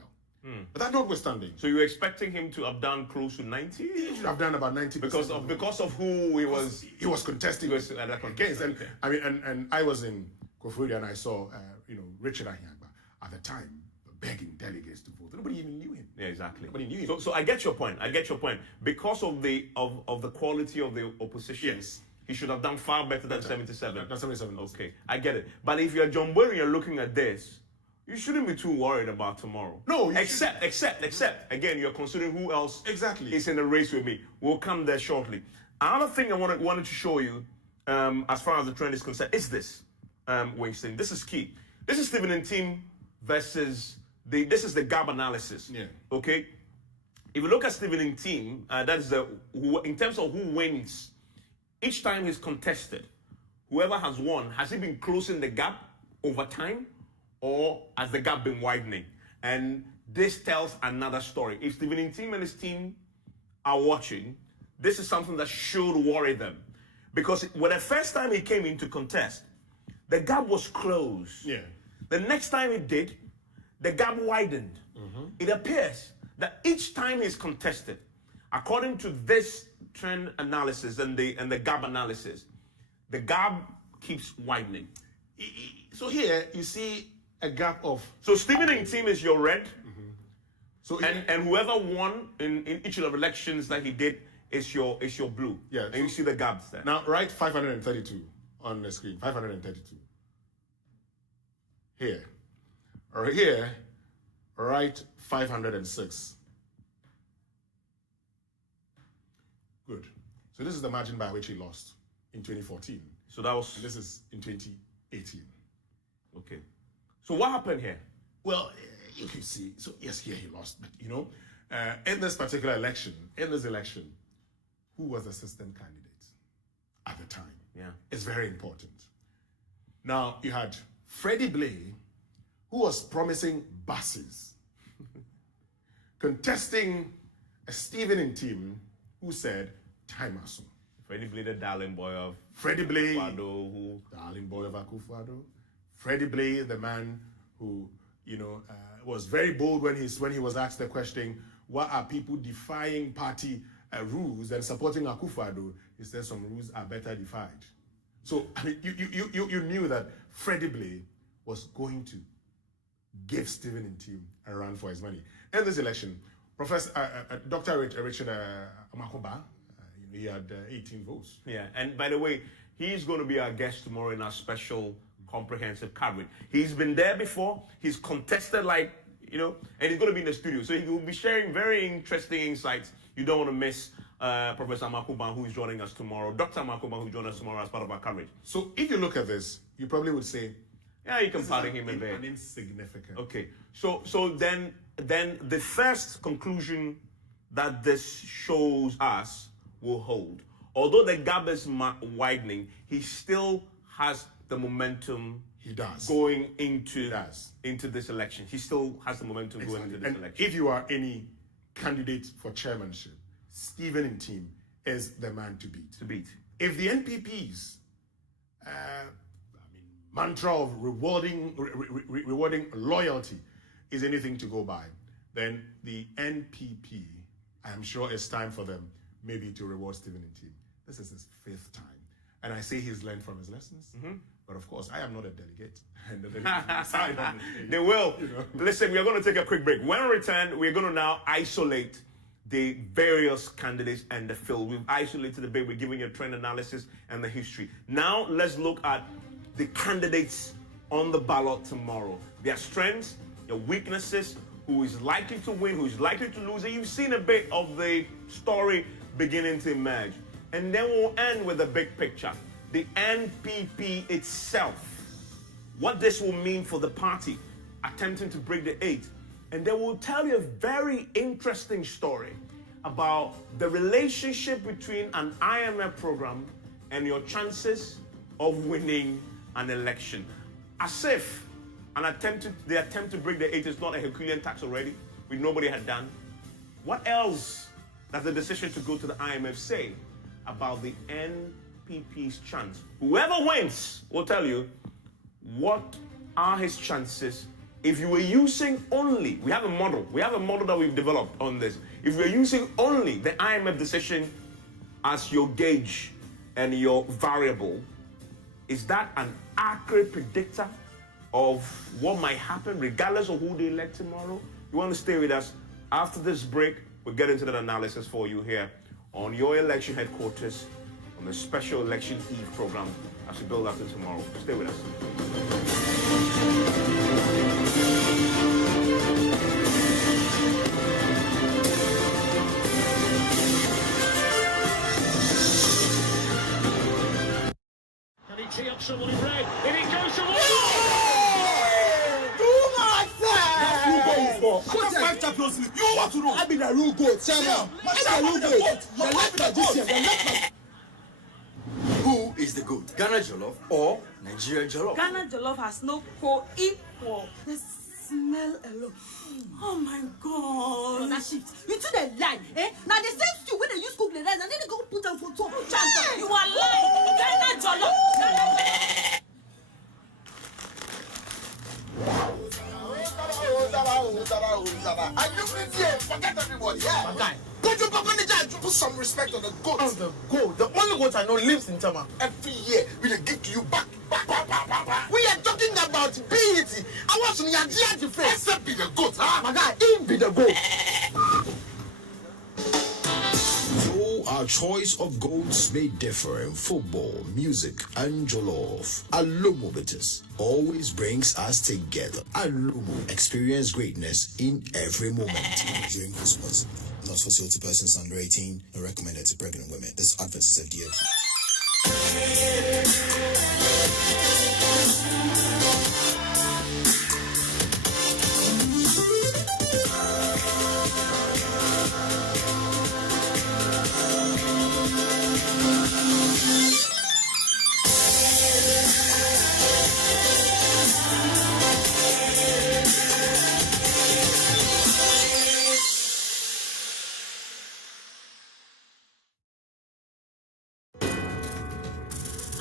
But that notwithstanding. So you're expecting him to have done close to 90? He should have done about 90%. Because of who he was. He was contesting against. And I mean, and I was in Akufo-Addo and I saw, Richard Ahiagba at the time begging delegates to vote. Nobody even knew him. Yeah, exactly. Nobody knew him. So I get your point. Because of the quality of the opposition, he should have done far better than 77. Than 77. Okay, I get it. But if you're John Boadu and you're looking at this, you shouldn't be too worried about tomorrow. No, except again, you're considering who else is in the race with me. We'll come there shortly. Another thing I wanted to show you, as far as the trend is concerned, is this, Winston. This is key. This is Stephen Ntim versus this is the gap analysis. Yeah. Okay. If you look at Stephen Ntim, that's in terms of who wins, each time he's contested, whoever has won, has he been closing the gap over time? Or has the gap been widening? And this tells another story. If Stephen Ntim and his team are watching, this is something that should worry them. Because when the first time he came in to contest, the gap was closed. Yeah. The next time he did, the gap widened. It appears that each time he's contested, according to this trend analysis and the gap analysis, the gap keeps widening. So here you see a gap of. So Stephen Ntim is your red. So and whoever won in each of the elections that he did is your blue. Yeah. And you see the gaps there. Now write 532 on the screen. 532. Here. Or here, write 506. Good. So this is the margin by which he lost in 2014. So that was. And this is in 2018. Okay. So what happened here? Well, you can see. So yes, here he lost, but in this particular election, who was the system candidate at the time? Yeah, it's very important. Now you had Freddie Blay, who was promising buses, contesting a Stephen Ntim, who said time as soon. Freddie Blay, the darling boy of Akufo-Addo, darling boy of Akufo-Addo. Freddie Blay, the man who, was very bold when he was asked the question, why are people defying party rules and supporting Akufo-Addo? He said some rules are better defied. So I mean, you knew that Freddie Blay was going to give Stephen and team a run for his money. In this election, Dr. Richard Amakoba, he had 18 votes. Yeah, and by the way, he's going to be our guest tomorrow in our special comprehensive coverage. He's been there before. He's contested and he's going to be in the studio. So he will be sharing very interesting insights. You don't want to miss Professor Amakoba, who is joining us tomorrow. Dr. Amakoba, who joins us tomorrow as part of our coverage. So if you look at this, you probably would say, yeah, you can pardon him a bit. An insignificant. Okay. So then the first conclusion that this shows us will hold. Although the gap is widening, he still has the momentum. He does. Going into this election. He still has the momentum going into this election. If you are any candidate for chairmanship, Stephen and team is the man to beat. If the NPP's mantra of rewarding loyalty is anything to go by, then the NPP, I'm sure it's time for them maybe to reward Stephen and team. This is his 5th time. And I say he's learned from his lessons. But of course, I am not a delegate. And the they will. Listen, we are going to take a quick break. When we return, we're going to now isolate the various candidates and the field. We've isolated the bit. We're giving you a trend analysis and the history. Now, let's look at the candidates on the ballot tomorrow. Their strengths, their weaknesses, who is likely to win, who is likely to lose. And you've seen a bit of the story beginning to emerge. And then we'll end with the big picture. The NPP itself. What this will mean for the party attempting to break the 8. And then we'll tell you a very interesting story about the relationship between an IMF program and your chances of winning an election. As if the attempt to break the 8 is not a Herculean task already, which nobody had done. What else does the decision to go to the IMF say about the NPP's chance? Whoever wins will tell you what are his chances. If you were using only, we have a model that we've developed on this. If you're using only the IMF decision as your gauge and your variable, is that an accurate predictor of what might happen regardless of who they elect tomorrow? You want to stay with us. After this break, we'll get into that analysis for you here on your election headquarters on the special Election Eve program as we build up to tomorrow. Stay with us. Can he tee up someone in red? If he goes to You want to know? I be the real goat, Chairman. I be the real goat. The left magician, Who is the goat? Ghana Jollof or Nigeria Jollof? Ghana Jollof has no co-equal. The smell alone. Oh my God. That shift. You to the line, eh? Now the same stew when they use cook the rice and then they go put them for top. You are lying. Ghana Jollof. And you forget everybody, yeah? Put your papa in the judge to put some respect on the goat. On the goat? The only goat I know lives in Tama. Every year, we dey give to you back. We are talking about BET. I want to hear the face. Except be the goat, huh? My guy, him be the goat. Though our choice of goats may differ in football, music, and jollof, Alumo Bitters always brings us together. Alumo, experience greatness in every moment. Drink responsibly. Not for sale to persons under 18 and recommended to pregnant women. This advert is FDA.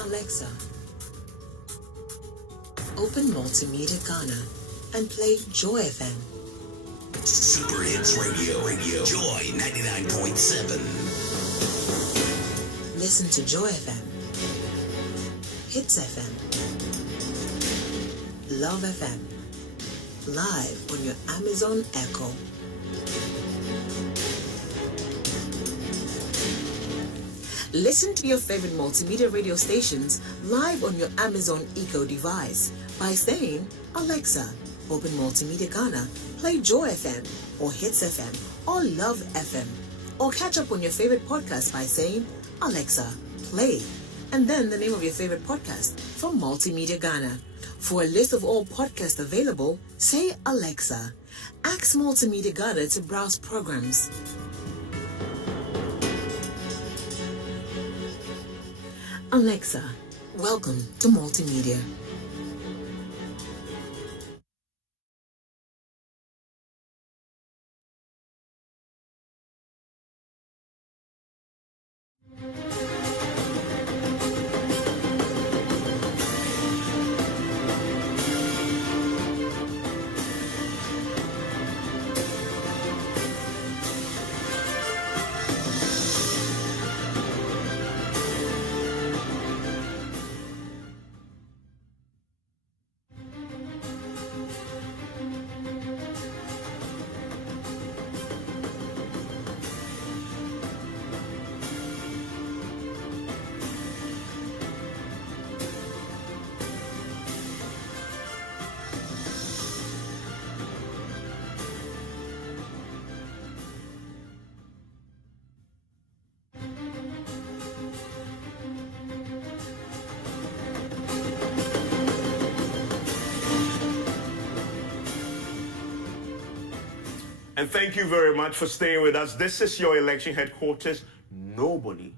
Alexa, open Multimedia Ghana and play Joy FM. Super Hits Radio. Joy 99.7. Listen to Joy FM, Hits FM, Love FM. Live on your Amazon Echo. Listen to your favorite multimedia radio stations live on your Amazon Echo device by saying, Alexa, open Multimedia Ghana, play Joy FM or Hits FM or Love FM. Or catch up on your favorite podcast by saying, Alexa, play, and then the name of your favorite podcast from Multimedia Ghana. For a list of all podcasts available, say Alexa. Ask Multimedia Ghana to browse programs. Alexa, welcome to Multimedia. And thank you very much for staying with us. This is your election headquarters. Nobody,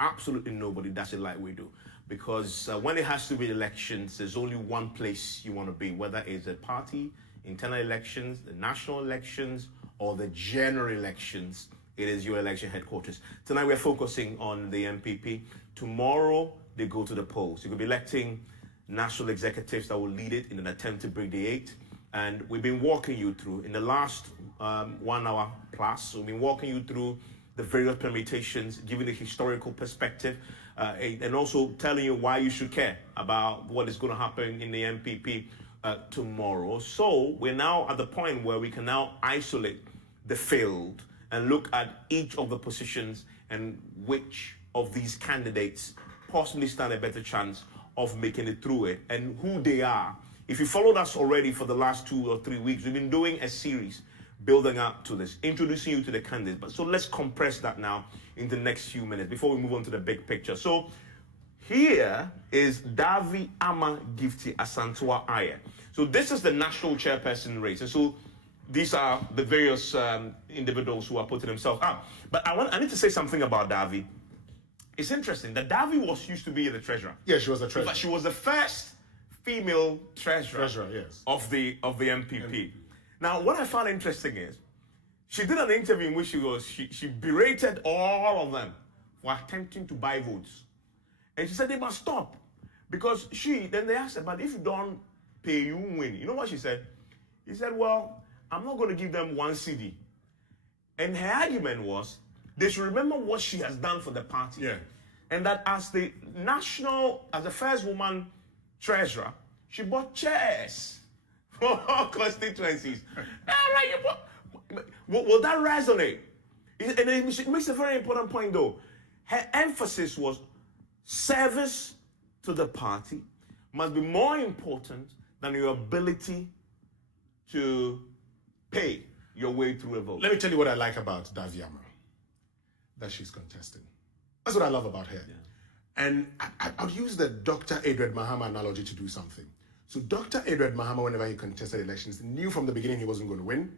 absolutely nobody does it like we do. Because when it has to be elections, there's only one place you want to be, whether it's a party, internal elections, the national elections, or the general elections. It is your election headquarters. Tonight we're focusing on the NPP. Tomorrow they go to the polls. You're going to be electing national executives that will lead it in an attempt to break the 8. And we've been walking you through, in the last 1 hour plus, we've been walking you through the various permutations, giving the historical perspective, and also telling you why you should care about what is going to happen in the NPP tomorrow. So we're now at the point where we can now isolate the field and look at each of the positions and which of these candidates possibly stand a better chance of making it through it and who they are. If you followed us already for the last 2 or 3 weeks, we've been doing a series building up to this, introducing you to the candidates. But so let's compress that now in the next few minutes before we move on to the big picture. So here is Davi Ama Gifty Asantua Aye. So this is the national chairperson race. And so these are the various individuals who are putting themselves up. But I need to say something about Davi. It's interesting that Davi used to be the treasurer. Yeah, she was the treasurer. But she was the first female treasurer yes. of the NPP. Now, what I found interesting is she did an interview in which she berated all of them for attempting to buy votes. And she said they must stop. Because then they asked her, but if you don't pay, you win. You know what she said? He said, well, I'm not going to give them 1 CD. And her argument was, they should remember what she has done for the party. Yeah. And that as the first woman treasurer, she bought chairs for all constituencies. Will that resonate? And it makes a very important point, though. Her emphasis was service to the party must be more important than your ability to pay your way through a vote. Let me tell you what I like about Davi Ama. That she's contesting. That's what I love about her. Yeah. And I'll use the Dr. Edward Mahama analogy to do something. So Dr. Edward Mahama, whenever he contested elections, knew from the beginning he wasn't going to win,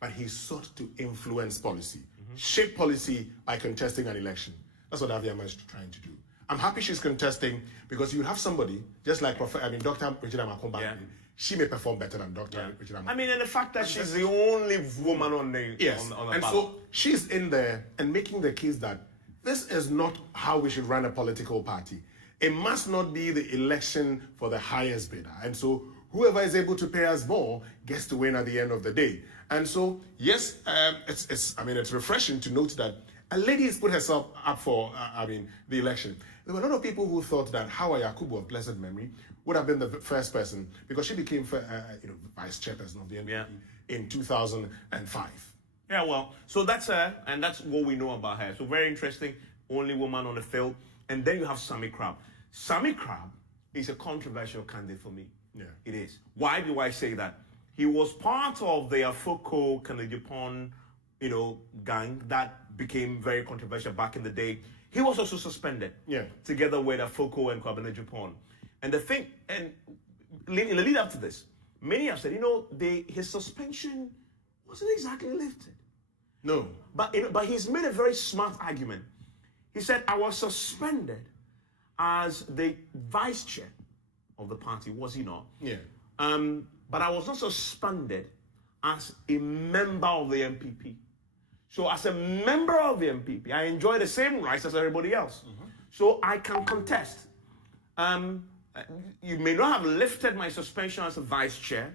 but he sought to influence policy, shape policy by contesting an election. That's what Davi Ama is trying to do. I'm happy she's contesting because you have somebody, just like Dr. Richard Amakomba, yeah. She may perform better than Dr. Richard Amakomba. I mean, and the fact that she's the only woman on the and ballot. So she's in there and making the case that this is not how we should run a political party. It must not be the election for the highest bidder. And so whoever is able to pay us more gets to win at the end of the day. And so, yes, it's refreshing to note that a lady has put herself up for, the election. There were a lot of people who thought that Hawa Yakubu of blessed memory would have been the first person because she became, vice chairperson of the NPP in 2005. Yeah, well, so that's her, and that's what we know about her. So very interesting, only woman on the field. And then you have Sammy Crab. Sammy Crab is a controversial candidate for me. Yeah, it is. Why do I say that? He was part of the Afoko Kanadipon, gang that became very controversial back in the day. He was also suspended. Yeah, together with Afoko and Kwabena Japan. And the thing, and in the lead up to this, many have said, his suspension wasn't exactly lifted. No, but he's made a very smart argument. He said, I was suspended as the vice chair of the party, was he not? Yeah. But I was not suspended as a member of the NPP. So as a member of the NPP, I enjoy the same rights as everybody else. Mm-hmm. So I can contest. You may not have lifted my suspension as a vice chair,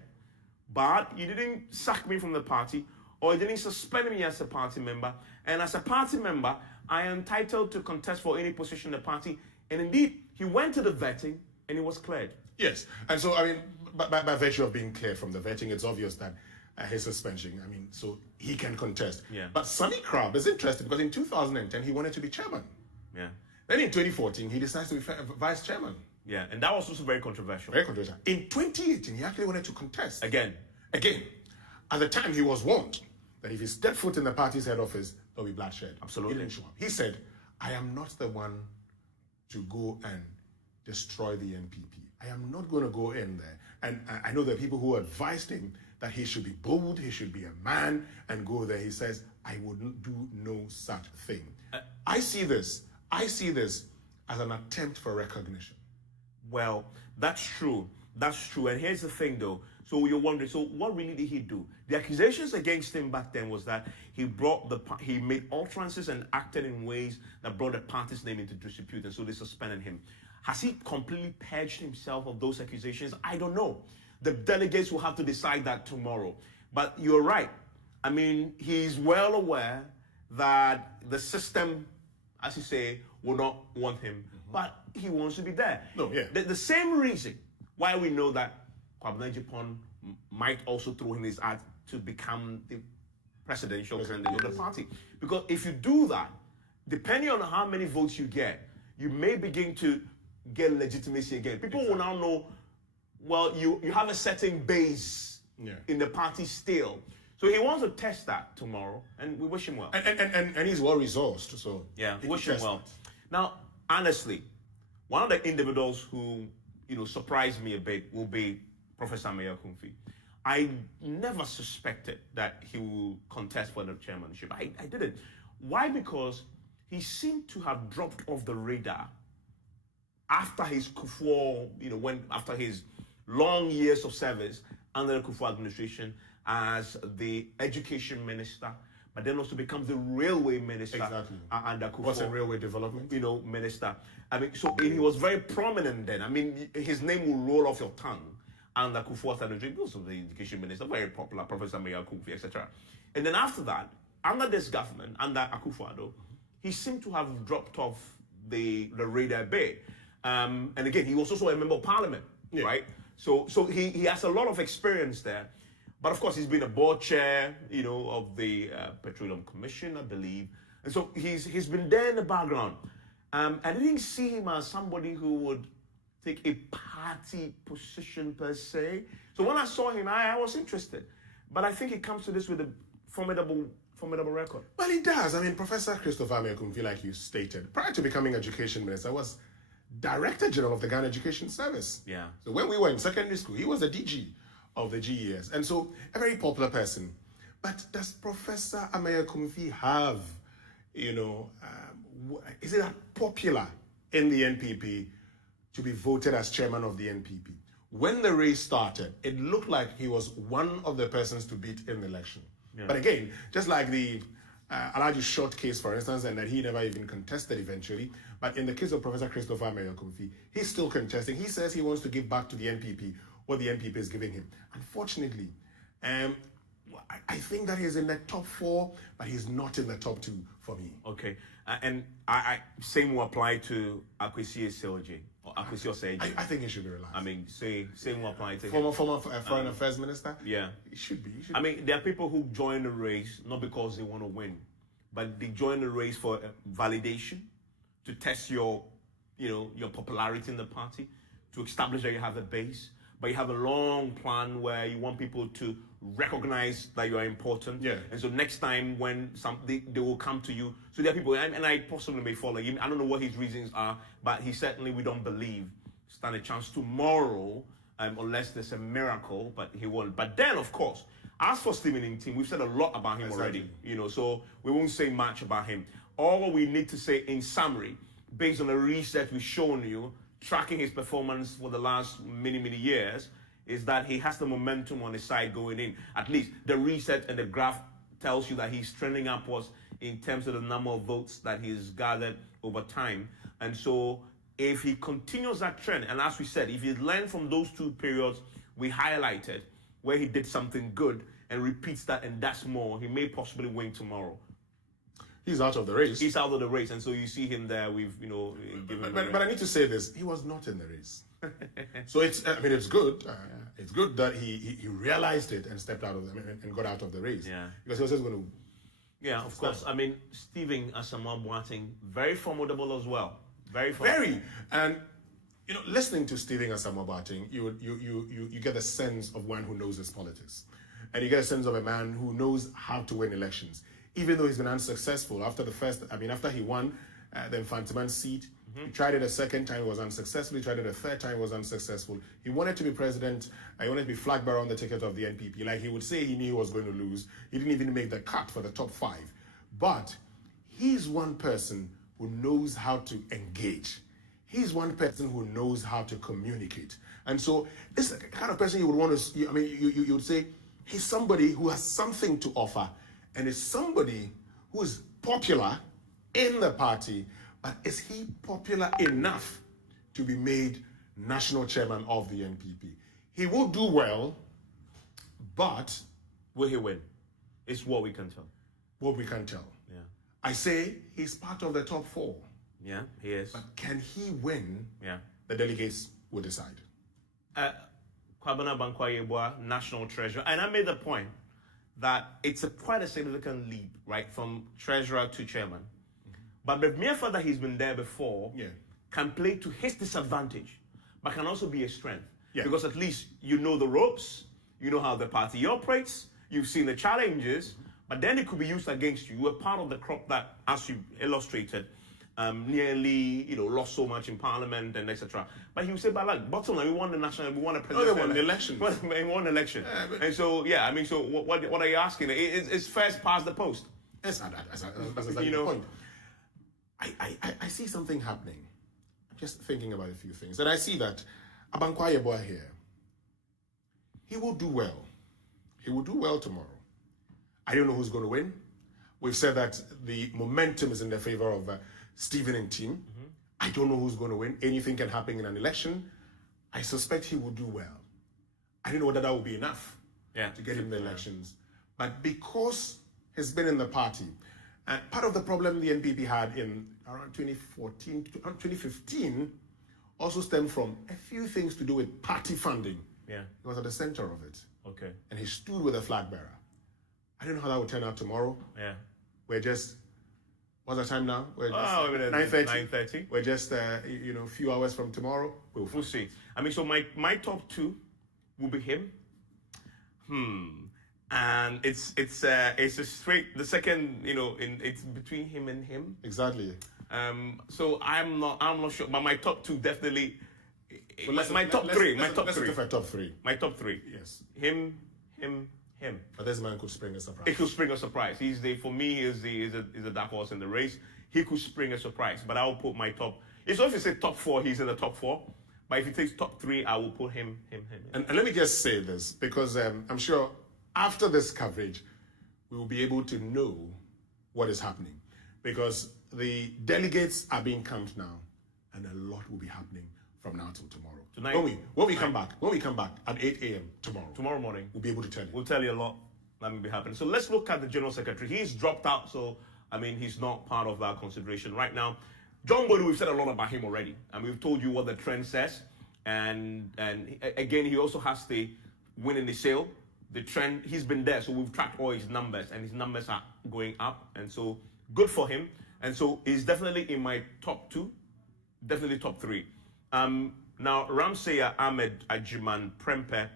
but you didn't sack me from the party, or you didn't suspend me as a party member. And as a party member, I am entitled to contest for any position in the party. And indeed, he went to the vetting and he was cleared. Yes. And so, by virtue of being cleared from the vetting, it's obvious that his suspension, so he can contest. Yeah. But Sammy Crab is interesting because in 2010, he wanted to be chairman. Yeah. Then in 2014, he decides to be vice chairman. Yeah, and that was also very controversial. Very controversial. In 2018, he actually wanted to contest. Again. At the time, he was warned that if he stepped foot in the party's head office, there'll be bloodshed. Absolutely. He didn't show up. He said, I am not the one to go and destroy the NPP. I am not going to go in there. And I know there are people who advised him that he should be bold, he should be a man, and go there. He says, I wouldn't do no such thing. I see this as an attempt for recognition. Well, that's true. That's true. And here's the thing, though. So you're wondering, so what really did he do? The accusations against him back then was that he made utterances and acted in ways that brought the party's name into disrepute, and so they suspended him. Has he completely purged himself of those accusations? I don't know. The delegates will have to decide that tomorrow. But you're right. He's well aware that the system, as you say, will not want him, but he wants to be there. No, yeah. The same reason why we know that Kwabena Japan might also throw in his hat to become the presidential candidate of the party. Because if you do that, depending on how many votes you get, you may begin to get legitimacy again. People will now know, well, you have a certain base in the party still. So he wants to test that tomorrow, and we wish him well. And he's well resourced, so yeah, we wish him well. Now, honestly, one of the individuals who surprised me a bit will be Professor Ameyakumfi. I never suspected that he will contest for the chairmanship. I didn't. Why? Because he seemed to have dropped off the radar after his Kufuor, after his long years of service under the Kufuor administration as the education minister, but then also becomes the railway minister under Kufuor. What's a railway development? Minister. So he was very prominent then. His name will roll off your tongue under Kufuor's administration. Also the education minister, very popular, Professor Ameyakumfi, etc. And then after that, under this government, under Akufo-Addo, he seemed to have dropped off the radar a bit. And again, he was also a member of parliament, right? So he has a lot of experience there. But of course, he's been a board chair, of the Petroleum Commission, I believe. And so he's been there in the background. I didn't see him as somebody who would take a party position per se. So when I saw him, I was interested. But I think he comes to this with a formidable record. Well, he does. Professor Christopher Ameyakumfi, like you stated, prior to becoming education minister, was Director General of the Ghana Education Service. Yeah. So when we were in secondary school, he was the DG of the GES. And so a very popular person. But does Professor Ameyakumfi have, is it that popular in the NPP to be voted as chairman of the NPP? When the race started, it looked like he was one of the persons to beat in the election. Yeah. But again, just like the Alhaji Short case, for instance, and that he never even contested eventually. But in the case of Professor Christopher Ameyakumfi, he's still contesting. He says he wants to give back to the NPP what the NPP is giving him. Unfortunately, I I think that he's in the top 4, but he's not in the top 2 for me. Okay. And I same will apply to Akufo-Addo or Akufo-Addo. I think he should be relaxed. I mean, same will apply to former foreign affairs minister. Yeah, he should be. I mean, there are people who join the race not because they want to win, but they join the race for validation, to test your popularity in the party, to establish that you have a base. But you have a long plan where you want people to recognize that you are important. Yeah. And so next time when they will come to you. So there are people, and I possibly may follow him. I don't know what his reasons are, but he certainly, we don't believe, stand a chance tomorrow, unless there's a miracle, but he won't. But then, of course, as for Stephen Ntim, we've said a lot about him already, so we won't say much about him. All we need to say in summary, based on the research we've shown you, tracking his performance for the last many years, is that he has the momentum on his side going in. At least the research and the graph tells you that he's trending upwards in terms of the number of votes that he's gathered over time. And so if he continues that trend, and as we said, if he learned from those 2 periods we highlighted where he did something good and repeats that and does more, he may possibly win tomorrow. He's out of the race. He's out of the race, and so you see him there. We've, given. But I need to say this: he was not in the race. So it's good. It's good that he realized it and stepped out of and got out of the race. Yeah. Because he was just going to. Yeah, of course. I mean, Stephen Asamoah Boateng, very formidable as well. Very formidable. Very. And listening to Stephen Asamoah Boateng, you get a sense of one who knows his politics, and you get a sense of a man who knows how to win elections. Even though he's been unsuccessful after he won the Infantiman seat, he tried it a second time, he was unsuccessful. He tried it a third time, he was unsuccessful. He wanted to be president, he wanted to be flag bearer on the ticket of the NPP. Like he would say he knew he was going to lose. He didn't even make the cut for the top 5. But he's one person who knows how to engage. He's one person who knows how to communicate. And so this is the kind of person you would want to, you would say, he's somebody who has something to offer, and is somebody who is popular in the party, but is he popular enough to be made national chairman of the NPP? He will do well, but will he win? It's what we can tell. What we can tell. Yeah. I say he's part of the top 4. Yeah, he is. But can he win? Yeah. The delegates will decide. Kwabena Bankwa-Yeboah, national treasurer, and I made the point that it's quite a significant leap, right, from treasurer to chairman. But the mere fact that he's been there before can play to his disadvantage, but can also be a strength. Yeah. Because at least you know the ropes, you know how the party operates, you've seen the challenges, but then it could be used against you. You were part of the crop that, as you illustrated, nearly, lost so much in Parliament and etc. But he would say, but bottom line, we won the national, we won a president. They won the election. We won the election. And so, so what are you asking? It's first past the post. That's exactly the point. I see something happening. I'm just thinking about a few things. And I see that Bankwa-Yeboah here, he will do well. He will do well tomorrow. I don't know who's going to win. We've said that the momentum is in the favor of Stephen Ntim. I don't know who's going to win. Anything can happen in an election. I suspect he will do well. I don't know whether that will be enough to get him the elections. But because he's been in the party, and part of the problem the NPP had in around 2014 to 2015 also stemmed from a few things to do with party funding. Yeah. He was at the center of it. Okay. And he stood with a flag bearer. I don't know how that will turn out tomorrow. Yeah. We're just, what's the time now? We're just 9:30. We're just a few hours from tomorrow. We'll see. I mean, so my top 2 will be him. And it's a straight, the second, it's between him and him. Exactly. So I'm not sure, but my top 2 definitely. Well, my top 3. Let's go for top 3. My top 3. Yes. Him. But this man could spring a surprise. It could spring a surprise. For me, he's a dark horse in the race. He could spring a surprise, but I will put my top. If you say top 4, he's in the top 4. But if he takes top 3, I will put him. And let me just say this, because I'm sure after this coverage, we will be able to know what is happening. Because the delegates are being camped now, and a lot will be happening from now till tomorrow. Tonight, when we come back at 8 a.m. tomorrow morning, we'll be able to tell you. We'll tell you a lot. That may be happening. So let's look at the General Secretary. He's dropped out, so, I mean, he's not part of that consideration right now. John Bodu, we've said a lot about him already, and we've told you what the trend says. And again, he also has the win in the sale. The trend, he's been there, so we've tracked all his numbers, and his numbers are going up, and so good for him. And so he's definitely in my top 2, definitely top 3. Now, Ramsey Ahmed Ajiman Prempe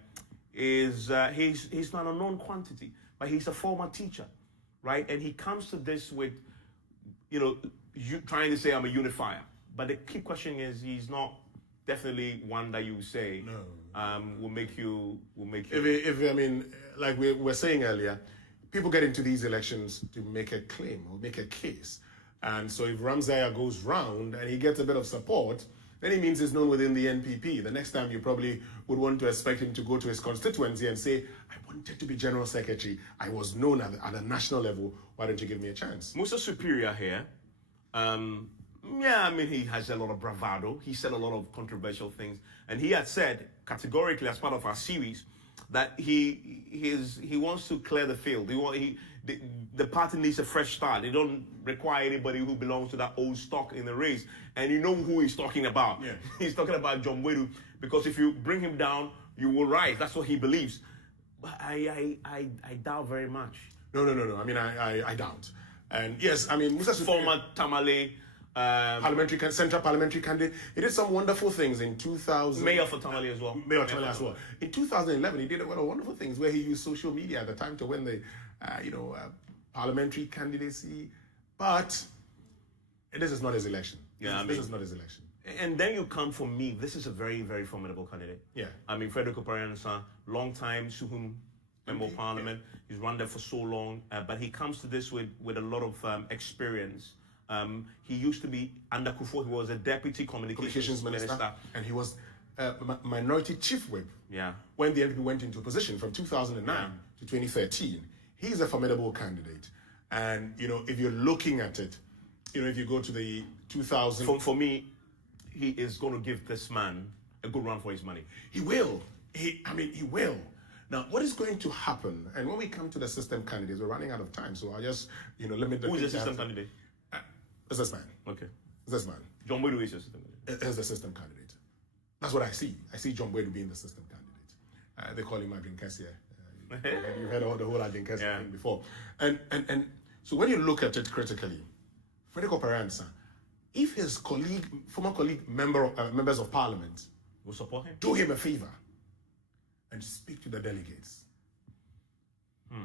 is he's not a known quantity, but he's a former teacher, right? And he comes to this with, you trying to say I'm a unifier, but the key question is he's not definitely one that you say will make you. If I mean, like we were saying earlier, people get into these elections to make a claim or make a case, and so if Ramsey goes round and he gets a bit of support, then it means he's known within the NPP. The next time you probably would want to expect him to go to his constituency and say, I wanted to be General Secretary. I was known at a national level. Why don't you give me a chance? Musa Superior here. Yeah, I mean, he has a lot of bravado. He said a lot of controversial things. And he had said categorically as part of our series that he wants to clear the field. The party needs a fresh start. They don't require anybody who belongs to that old stock in the race. And you know who he's talking about. Yeah. He's talking about John Bodu, because if you bring him down, you will rise. That's what he believes. But I doubt very much. No. I mean, I doubt. And yes, I mean, Musa former Tamale central parliamentary candidate. He did some wonderful things in 2000. Mayor for Tamale as well. Mayor Tamale as well. In 2011, he did a lot of wonderful things where he used social media at the time to win the, parliamentary candidacy. But this is not his election. This is not his election. And then you come for me. This is a very, very formidable candidate. Yeah. I mean, Frederick Opariansa, long time Suhum Member of Parliament. Yeah. He's run there for so long, but he comes to this with a lot of experience. He used to be under Akufo. He was a deputy communications minister, and he was minority chief whip. Yeah. When the NPP went into position from 2009 to 2013, he's a formidable candidate. And if you're looking at it, if you go to the 2000, for me, he is going to give this man a good run for his money. He will. He will. Now, what is going to happen? And when we come to the system candidates, we're running out of time, so I'll just limit the. Who is the system candidate? It's this man. Okay. It's this man. John Bodu is the system candidate. Is the system candidate. That's what I see. I see John Bodu being the system candidate. They call him Adrinkesi. You've heard the whole Adrinkesi thing before. And so when you look at it critically, Frederick Opariansa, if his former colleague, members of parliament will support him, do him a favor and speak to the delegates,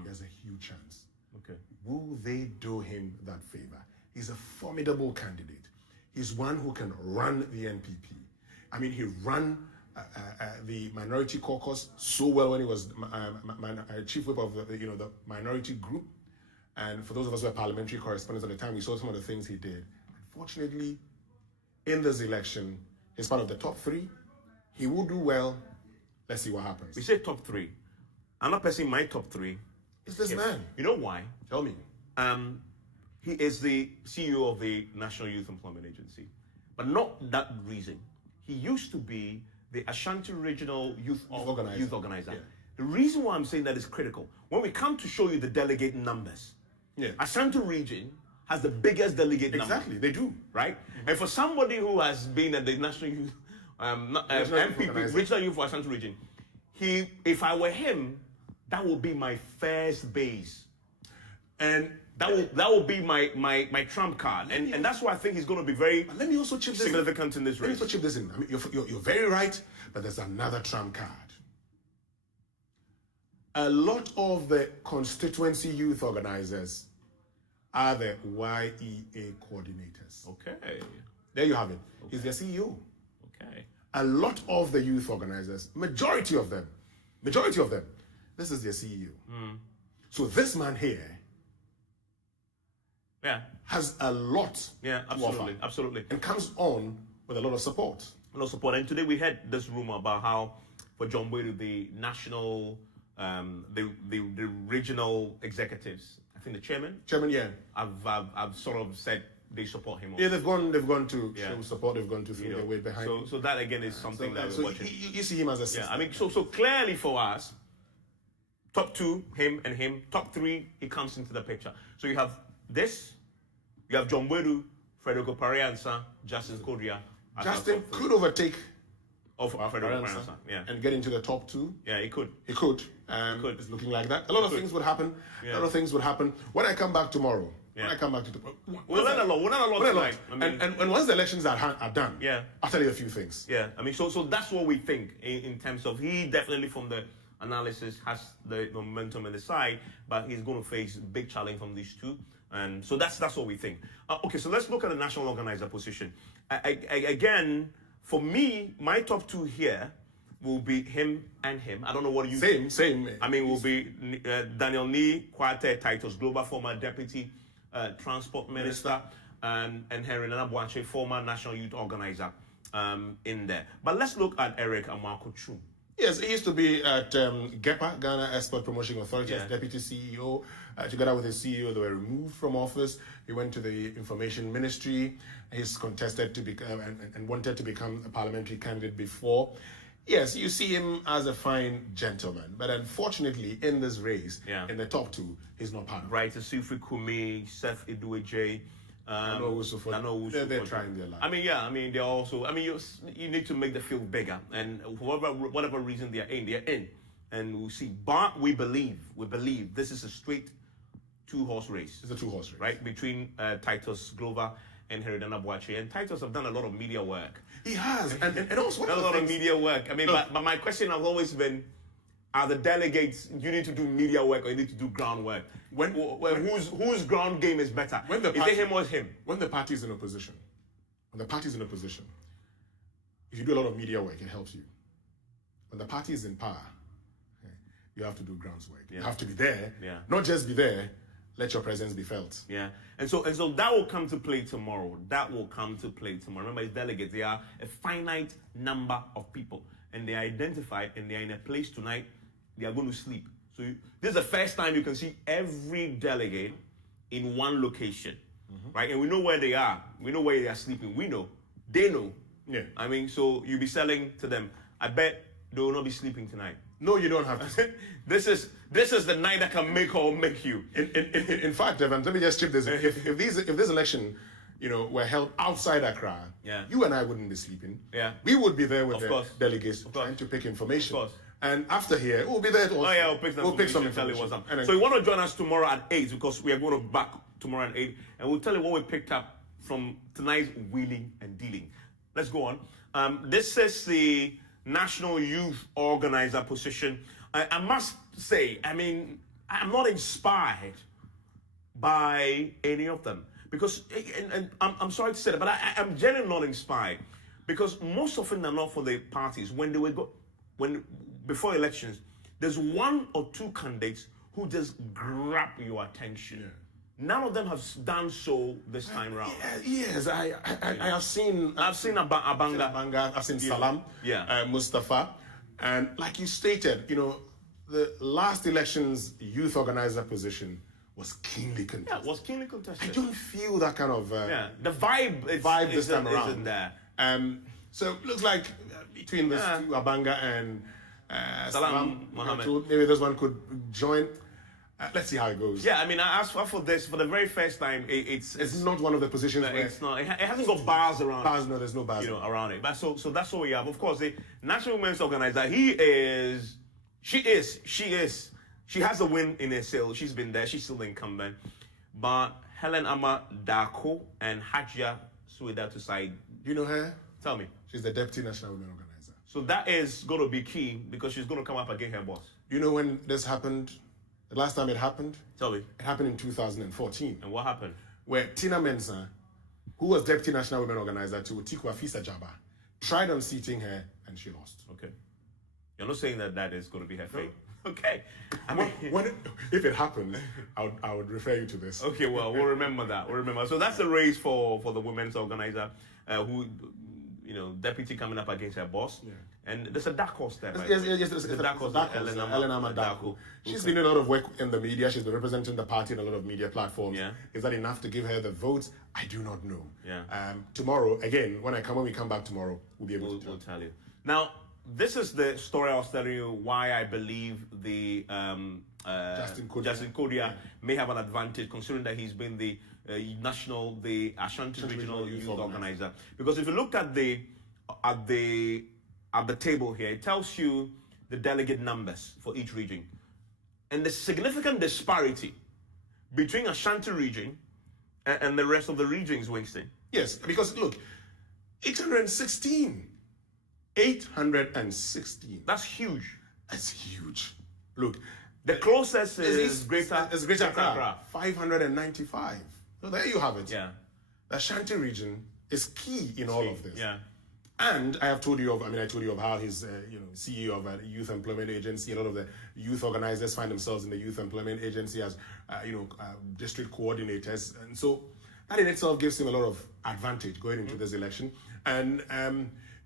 he has a huge chance. Okay. Will they do him that favor? He's a formidable candidate. He's one who can run the NPP. I mean, he ran the minority caucus so well when he was chief whip of the minority group. And for those of us who are parliamentary correspondents at the time, we saw some of the things he did. Unfortunately, in this election, he's part of the top 3. He will do well. Let's see what happens. We say top 3. Another person in my top 3 is this man. You know why? Tell me. He is the CEO of the National Youth Employment Agency. But not that reason. He used to be the Ashanti Regional Youth Organizer. Yeah. The reason why I'm saying that is critical. When we come to show you the delegate numbers, Ashanti Region has the biggest delegate number. Exactly, they do. Right? Mm-hmm. And for somebody who has been at the National Youth, NPP, Regional Youth for Ashanti Region, if I were him, that would be my first base. And that will be my trump card, and that's why I think he's going to be very let me also chip significant in this race. Let me also chip this in. I mean, you're very right, but there's another trump card. A lot of the constituency youth organizers are the YEA coordinators. Okay. There you have it. Okay. He's their CEO. Okay. A lot of the youth organizers, majority of them, this is their CEO. So this man here has a lot to offer. Absolutely. And comes on with a lot of support. And today we had this rumor about how for John Bodu, the national, the regional executives, I think the chairman, I've sort of said they support him. Yeah, they've gone to show support. They've gone to throw their weight behind. So that again is something that we're watching. You see him as a system. I mean, so clearly for us, Top 2, him and him. Top 3, he comes into the picture. So you have this, you have John Wedu, Frederico Pariansa, Justin Kodria. Justin could overtake Frederico Pariansa, and get into the top 2. Yeah, he could. He could. It's looking like that. A lot of things would happen. Yeah. A lot of things would happen. When I come back tomorrow, we'll learn a lot tonight. And once the elections are done, I'll tell you a few things. Yeah, I mean, so that's what we think in terms of he definitely from the analysis has the momentum in the side, but he's going to face big challenge from these two. And so that's what we think. Okay, so let's look at the national organizer position. Again, for me, my top 2 here will be him and him. I don't know what you Same. I mean, will be Daniel Nee, Kwate Titus Global, former deputy transport minister, and Henry Nana Boakye, former national youth organizer, in there. But let's look at Eric Amarko-Chu. Yes, he used to be at GEPA, Ghana Export Promotion Authority, as deputy CEO. Together with his CEO, they were removed from office. He went to the information ministry. He's contested to become and wanted to become a parliamentary candidate before. Yes, you see him as a fine gentleman, but unfortunately, in this race, in the top 2, he's not part of it. Right, Sifri Kumi, Seth Idueje, they're trying their luck. I mean, they're also. I mean, you need to make the field bigger, and whatever reason they're in, and we'll see. But we believe this is a straight 2-horse race. It's a 2-horse race, right, between Titus Glover and Henry Nana Boakye. And Titus have done a lot of media work. He has, and also a lot of media work. I mean, but my question has always been: are the delegates? You need to do media work, or you need to do groundwork? Whose ground game is better? Is it him or him? When the party is in opposition, if you do a lot of media work, it helps you. When the party is in power, you have to do groundwork. You have to be there, not just be there. Let your presence be felt. Yeah, and so that will come to play tomorrow. Remember, it's delegates. They are a finite number of people, and they are identified, and they are in a place tonight. They are going to sleep. So this is the first time you can see every delegate in one location, right? And we know where they are. We know where they are sleeping. We know. They know. Yeah. I mean, so you'll be selling to them. I bet they will not be sleeping tonight. No, you don't have to. This is the night that can make or make you. In fact, Evan, let me just chip this. If this election, were held outside Accra, you and I wouldn't be sleeping. Yeah. We would be there with the delegates trying to pick information. Of course. And after here, we'll be there also. We'll pick some information. So you want to join us tomorrow at 8 because we are going to back tomorrow at 8, and we'll tell you what we picked up from tonight's wheeling and dealing. Let's go on. This is the National Youth Organizer position. I must say, I mean, I'm not inspired by any of them because, and I'm sorry to say that, but I'm genuinely not inspired because most of them are not for the parties. Before elections, there's 1 or 2 candidates who just grab your attention. Yeah. None of them have done so this time round. Yes, I have seen. I've seen Abanga. I've seen Salam. Mustafa, and like you stated, the last election's youth organizer position was keenly contested. Yeah, it was keenly contested. I don't feel that kind of the vibe this time around isn't there. So it looks like between these two, Abanga and Salam Mohammed, maybe this one could join. Let's see how it goes. Yeah, I mean, I asked for this for the very first time. It's not one of the positions where it's not. It hasn't got bars around. Bars, no, there's no bars. Around it. But so that's what we have. Of course, the National Women's Organizer. She has a win in her sale. She's been there. She's still the incumbent. But Helen Ama Dako and Hajia Sueda to side. Do you know her? Tell me. She's the Deputy National Women Organizer. So that is going to be key because she's going to come up against her boss. Do you know when this happened? The last time it happened? Tell me. It happened in 2014. And what happened? Where Tina Mensah, who was Deputy National Women Organizer to Atiku Afisa Jaba, tried unseating her and she lost. Okay. You're not saying that is going to be her fate. Okay. I mean, if it happened, I would refer you to this. Okay, well, we'll remember that. So that's the race for the women's organizer, who, deputy coming up against her boss. Yeah. And there's a dark horse there. Yes, there's a dark horse. Elena Madako. She's been doing a lot of work in the media. She's been representing the party in a lot of media platforms. Yeah. Is that enough to give her the votes? I do not know. Yeah. Tomorrow, again, when we come back tomorrow, we'll be able to tell you. Now, this is the story I was telling you why I believe the Justin Kodia may have an advantage, considering that he's been the Ashanti Regional Youth Organizer. Because if you look at the table here, it tells you the delegate numbers for each region, and the significant disparity between Ashanti region and the rest of the regions, Winston. Yes, because look, 816. 816. That's huge. That's huge. Look, the closest is Greater Accra. 595. So there you have it. Yeah. The Ashanti region is key in all of this. Yeah. And I told you of how he's CEO of a youth employment agency. A lot of the youth organizers find themselves in the youth employment agency as district coordinators, and so that in itself gives him a lot of advantage going into this election. And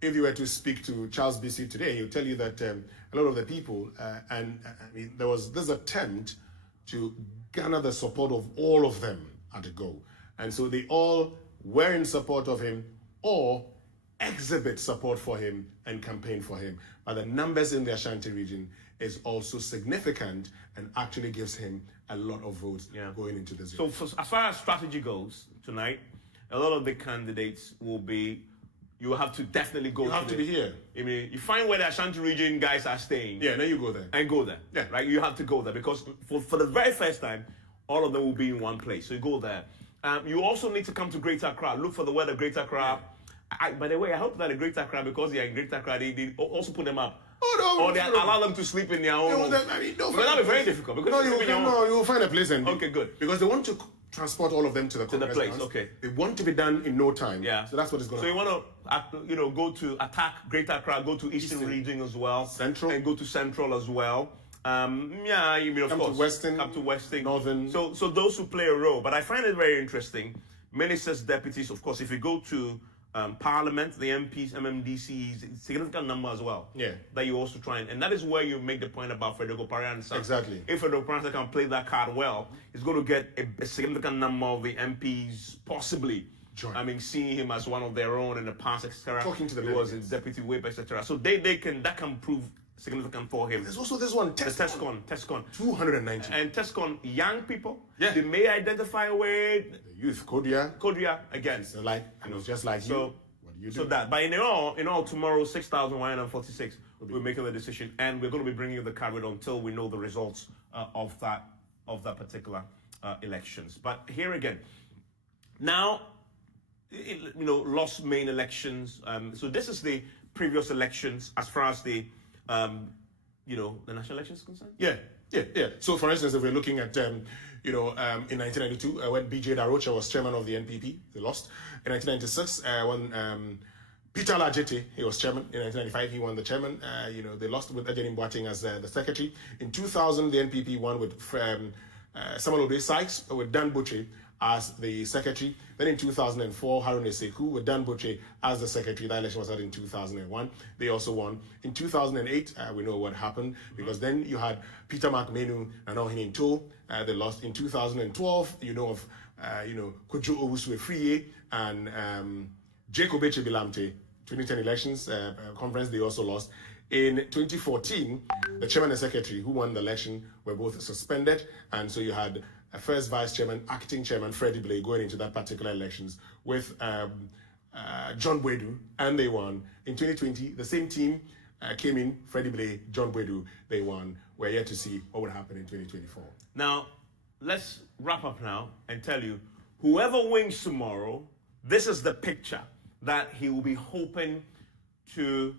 if you were to speak to Charles BC today, he'll tell you that a lot of the people, there was this attempt to garner the support of all of them at a go. And so they all were in support of him or exhibit support for him and campaign for him. But the numbers in the Ashanti region is also significant and actually gives him a lot of votes going into this. So as far as strategy goes tonight, a lot of the candidates will be, you have to definitely go. You have to be here. I mean, you find where the Ashanti region guys are staying. Yeah, then you go there. And go there. Yeah. Right? You have to go there because for the very first time, all of them will be in one place. So you go there. You also need to come to Greater Accra. Look for the weather, Greater Accra. By the way, I hope that the Greater Accra, because they are in Greater Accra, they also put them up. Or they allow them to sleep in their own home. That'll be very difficult. Because you'll find a place. Okay, good. Because they want to transport all of them to the place. Okay. They want to be done in no time. Yeah. So that's what it's going to happen. So you want to, go to attack Greater Accra, go to Eastern region as well. Central. And go to Central as well. You mean, of course. Come to Western. Northern. So those who play a role. But I find it very interesting. Ministers, deputies, of course, if you go to Parliament, the MPs, MMDCs, significant number as well. Yeah. That you also try and that is where you make the point about Frederico Pariansa. Exactly. If Frederico Pariansa can play that card well, he's going to get a significant number of the MPs possibly. Join. I mean, seeing him as one of their own in the past, etc. Talking to the he was his deputy whip, etc. So that can prove significant for him. There's also this one, TESCON. 290. And TESCON, young people. Yeah. They may identify with the youth, Kodia again. So just like you. What do you do? So that, but in all, tomorrow 6,146. We're making the decision, and we're going to be bringing you the card until we know the results of that particular elections. But here again, now, lost main elections. So this is the previous elections as far as the national elections concerned? Yeah. So, for instance, if we're looking at, in 1992, when B.J. Darocha was chairman of the NPP, they lost. In 1996, when Peter Lajete, he was chairman. In 1995, he won the chairman. They lost with Ejenim Boateng as the secretary. In 2000, the NPP won with Samuel Obey Sykes, with Dan Butchie as the secretary. Then in 2004, Harun Eseku with Dan Butchie as the secretary. That election was held in 2001. They also won. In 2008, we know what happened because then you had Peter McMenu and Ohinin To. They lost. In 2012, of Kojo Owusu Friye and Jacob Echebilamte. 2010 elections conference, they also lost. In 2014, the chairman and secretary who won the election were both suspended, and so you had a first vice chairman, acting chairman Freddie Blay going into that particular elections with John Bwedu, and they won. In 2020, the same team came in, Freddie Blay, John Bwedu, they won. We're yet to see what would happen in 2024. Now, let's wrap up now and tell you, whoever wins tomorrow, this is the picture that he will be hoping to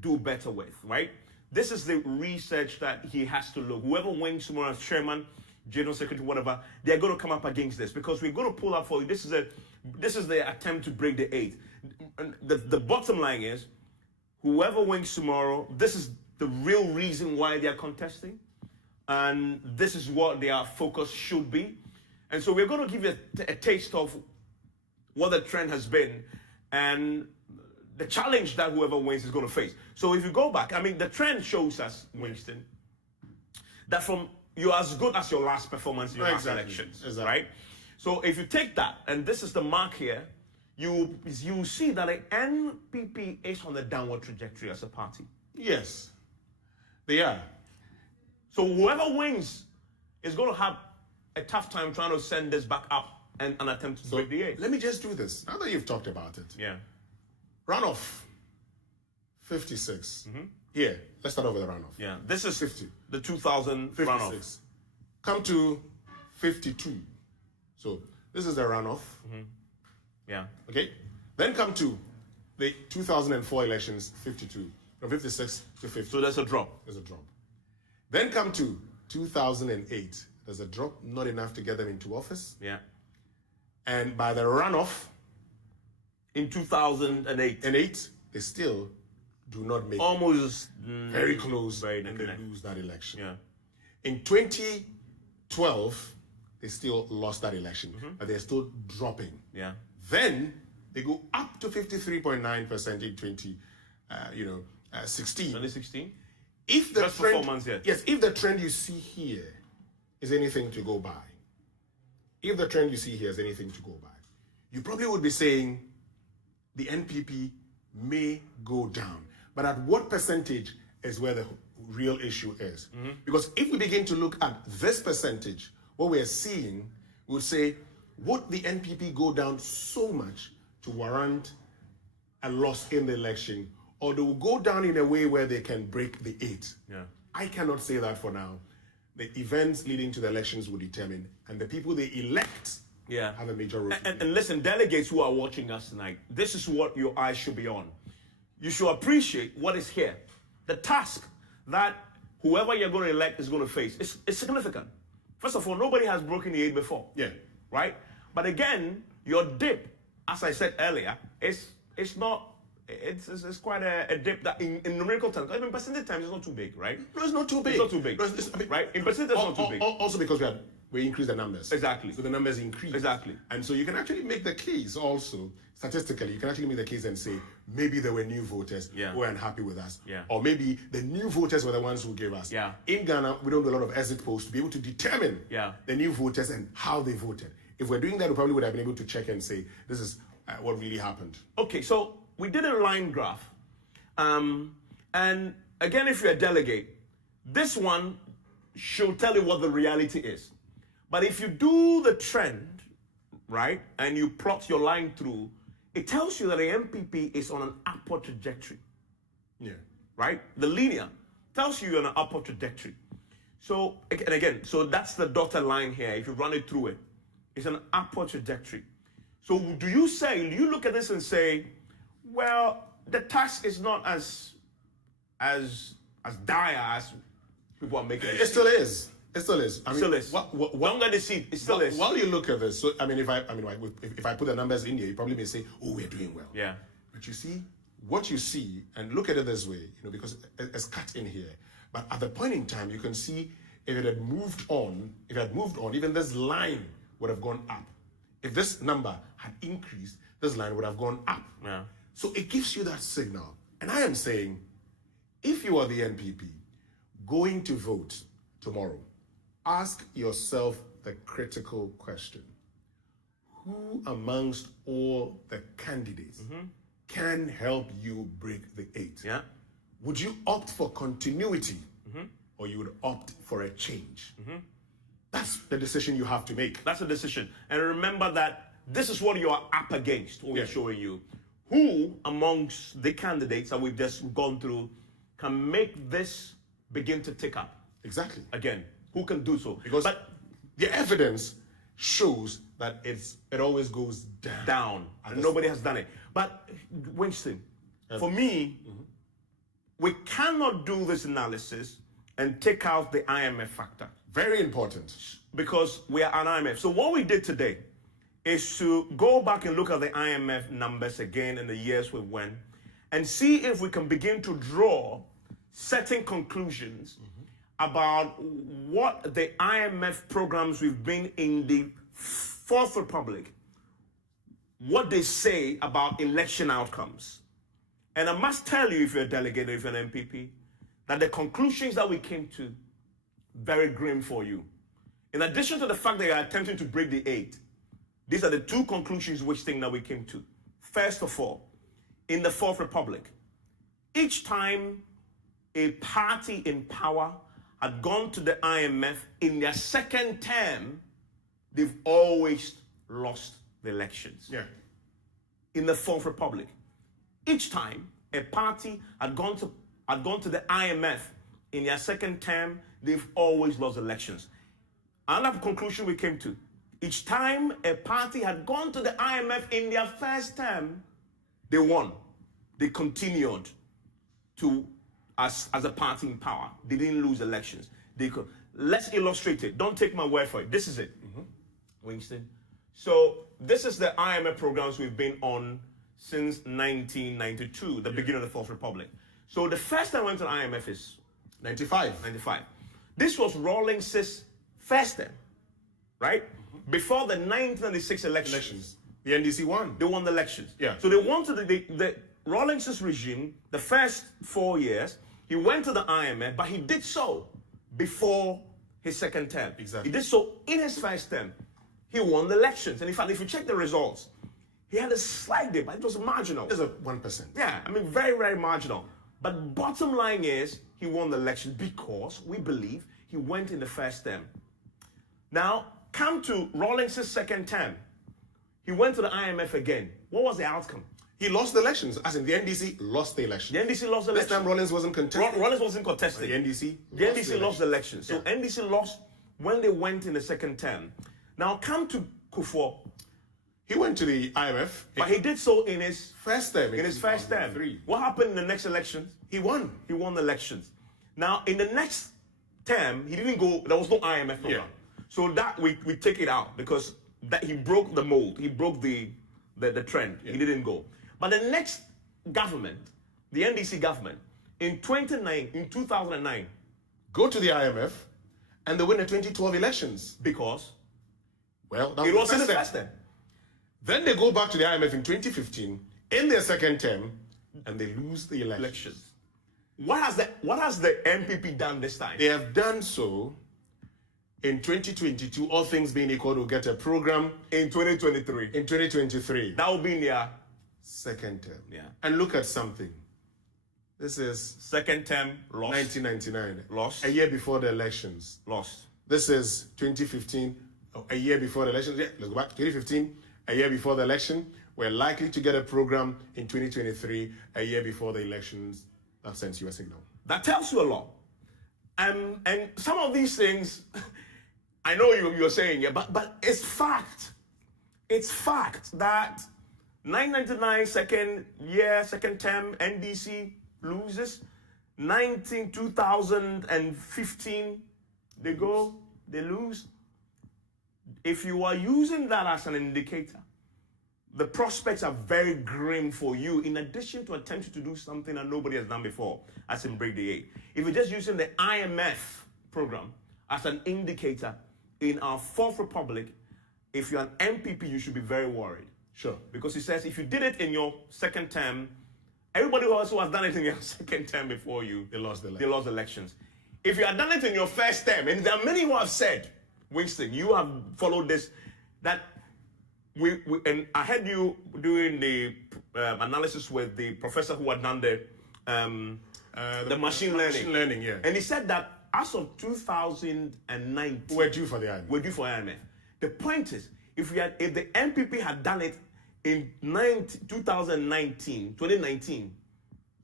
do better with, right? This is the research that he has to look. Whoever wins tomorrow as chairman, general secretary, whatever, they're going to come up against this because we're going to pull out for you. This is the attempt to break the 8. The bottom line is, whoever wins tomorrow, this is the real reason why they're contesting, and this is what their focus should be. And so we're going to give you a taste of what the trend has been and the challenge that whoever wins is going to face. So if you go back, the trend shows us, Winston, that from you're as good as your last performance in your last elections, right? So if you take that, and this is the mark here, you see that the NPP is on the downward trajectory as a party. Yes, they are. So whoever wins is going to have a tough time trying to send this back up and an attempt to break the 8. Let me just do this. Now that you've talked about it. Yeah. Runoff, 56. Here, let's start off with the runoff. Yeah. This is 50. The 2000 runoff. Come to 52. So this is the runoff. Yeah. Okay. Then come to the 2004 elections, 52. From 56 to 50. So there's a drop. There's a drop. Then come to 2008. There's a drop, not enough to get them into office. Yeah. And by the runoff in 2008, they still do not make almost very close, very and they lose that election. Yeah. In 2012, they still lost that election, but they're still dropping. Yeah. Then they go up to 53.9% in 2016. 2016. If the just trend, for 4 months yet. Yes, if the trend you see here is anything to go by, if the trend you see here is anything to go by, you probably would be saying the NPP may go down. But at what percentage is where the real issue is? Because if we begin to look at this percentage, what we're seeing, we would say, would the NPP go down so much to warrant a loss in the election, or they will go down in a way where they can break the 8? Yeah. I cannot say that for now. The events leading to the elections will determine, and the people they elect have a major role. And listen, delegates who are watching us tonight, this is what your eyes should be on. You should appreciate what is here. The task that whoever you're going to elect is going to face is significant. First of all, nobody has broken the 8 before. Yeah. Right? But again, your dip, as I said earlier, it's quite a dip that in numerical terms, in percentage terms, it's not too big, right? No, it's not too big. It's not too big. Right? In percentage, it's not too big. Also because we increase the numbers. Exactly. So the numbers increase. Exactly. And so you can actually make the case also, statistically, you can actually make the case and say, maybe there were new voters who were unhappy with us. Yeah. Or maybe the new voters were the ones who gave us. Yeah. In Ghana, we don't do a lot of exit polls to be able to determine the new voters and how they voted. If we're doing that, we probably would have been able to check and say, this is what really happened. Okay, so we did a line graph. And again, if you're a delegate, this one should tell you what the reality is. But if you do the trend, right, and you plot your line through, it tells you that the MPP is on an upward trajectory. Yeah. Right? The linear tells you you're on an upward trajectory. So, and again, so that's the dotted line here. If you run it through it, it's an upward trajectory. So do you look at this and say, well, the task is not as dire as people are making it. It still is. It still is. I mean, still is. Longer the seat, it still is. While you look at this, so I mean, if I put the numbers in here, you probably may say, "Oh, we're doing well." Yeah. But you see, what you see, and look at it this way, because it's cut in here. But at the point in time, you can see if it had moved on, even this line would have gone up. If this number had increased, this line would have gone up. Yeah. So it gives you that signal. And I am saying, if you are the NPP going to vote tomorrow, ask yourself the critical question. Who amongst all the candidates can help you break the 8? Yeah. Would you opt for continuity or you would opt for a change? That's the decision you have to make. That's a decision. And remember that this is what you are up against, what we're showing you. Who amongst the candidates that we've just gone through can make this begin to tick up? Exactly. Again, who can do so? But the evidence shows that it always goes down. And nobody has done it. But Winston, for me, we cannot do this analysis and take out the IMF factor. Very important. Because we are an IMF. So what we did today is to go back and look at the IMF numbers again in the years we went and see if we can begin to draw certain conclusions about what the IMF programs we've been in the Fourth Republic, what they say about election outcomes. And I must tell you, if you're a delegate or if you're an MPP, that the conclusions that we came to, very grim for you. In addition to the fact that you're attempting to break the 8, these are the two conclusions that we came to. first of all, in the Fourth Republic, each time a party in power had gone to the IMF in their second term, they've always lost the elections. Yeah. In the Fourth Republic, each time a party had gone to the IMF in their second term, they've always lost elections. Another conclusion we came to: each time a party had gone to the IMF in their first term, they won. They continued as a party in power. They didn't lose elections. Let's illustrate it. Don't take my word for it. This is it, Winston. So this is the IMF programs we've been on since 1992, the beginning of the Fourth Republic. So the first time I went to the IMF is 95. This was Rawlings's first term, right? Before the 1996 elections. The NDC won. They won the elections. Yeah. So they wanted the Rawlings's regime, the first 4 years, he went to the IMF, but he did so before his second term. Exactly. He did so in his first term. He won the elections. And in fact, if you check the results, he had a slight dip, but it was marginal. It was a 1%. Yeah, I mean, very, very marginal. But bottom line is, he won the election because we believe he went in the first term. Now, come to Rawlings's second term. He went to the IMF again. What was the outcome? He lost the elections, as in the NDC lost the election. The NDC lost the election. This time Rawlings wasn't contesting. Rawlings wasn't contesting. The NDC lost the election. So yeah. NDC lost when they went in the second term. Now come to Kufuor. He went to the IMF. But he did so in his first term. In his first term. What happened in the next elections? He won. He won the elections. Now in the next term, he didn't go, there was no IMF program. Yeah. So that we take it out because that he broke the mold. He broke the trend. Yeah. He didn't go. But the next government, the NDC government, in 2009, go to the IMF and they win the 2012 elections. Because? Well, that it was in the first first term. Then they go back to the IMF in 2015 in their second term and they lose the elections. What has the NPP done this time? They have done so in 2022, all things being equal, to get a program in 2023. In 2023. That will be in their second term. Yeah. And look at something. This is second term, lost. 1999. Lost. A year before the elections. Lost. This is 2015, a year before the elections. Yeah, let's go back. 2015, a year before the election. We're likely to get a program in 2023, a year before the elections. That sends you a signal. That tells you a lot. And some of these things, I know you're saying it, but it's fact. It's fact that 999 second term, NDC loses. 2015, they lose. If you are using that as an indicator, the prospects are very grim for you, in addition to attempting to do something that nobody has done before, as in Break the Eight. If you're just using the IMF program as an indicator in our Fourth Republic, if you're an NPP, you should be very worried. Sure. Because he says if you did it in your second term, everybody who also has done it in your second term before you, they lost the elections. If you had done it in your first term, and there are many who have said, Winston, you have followed this, that and I heard you doing the analysis with the professor who had done the machine learning. Machine learning, yeah. And he said that as of 2019, we're due for the IMF. We're due for IMF. The point is, if the NPP had done it in 2019,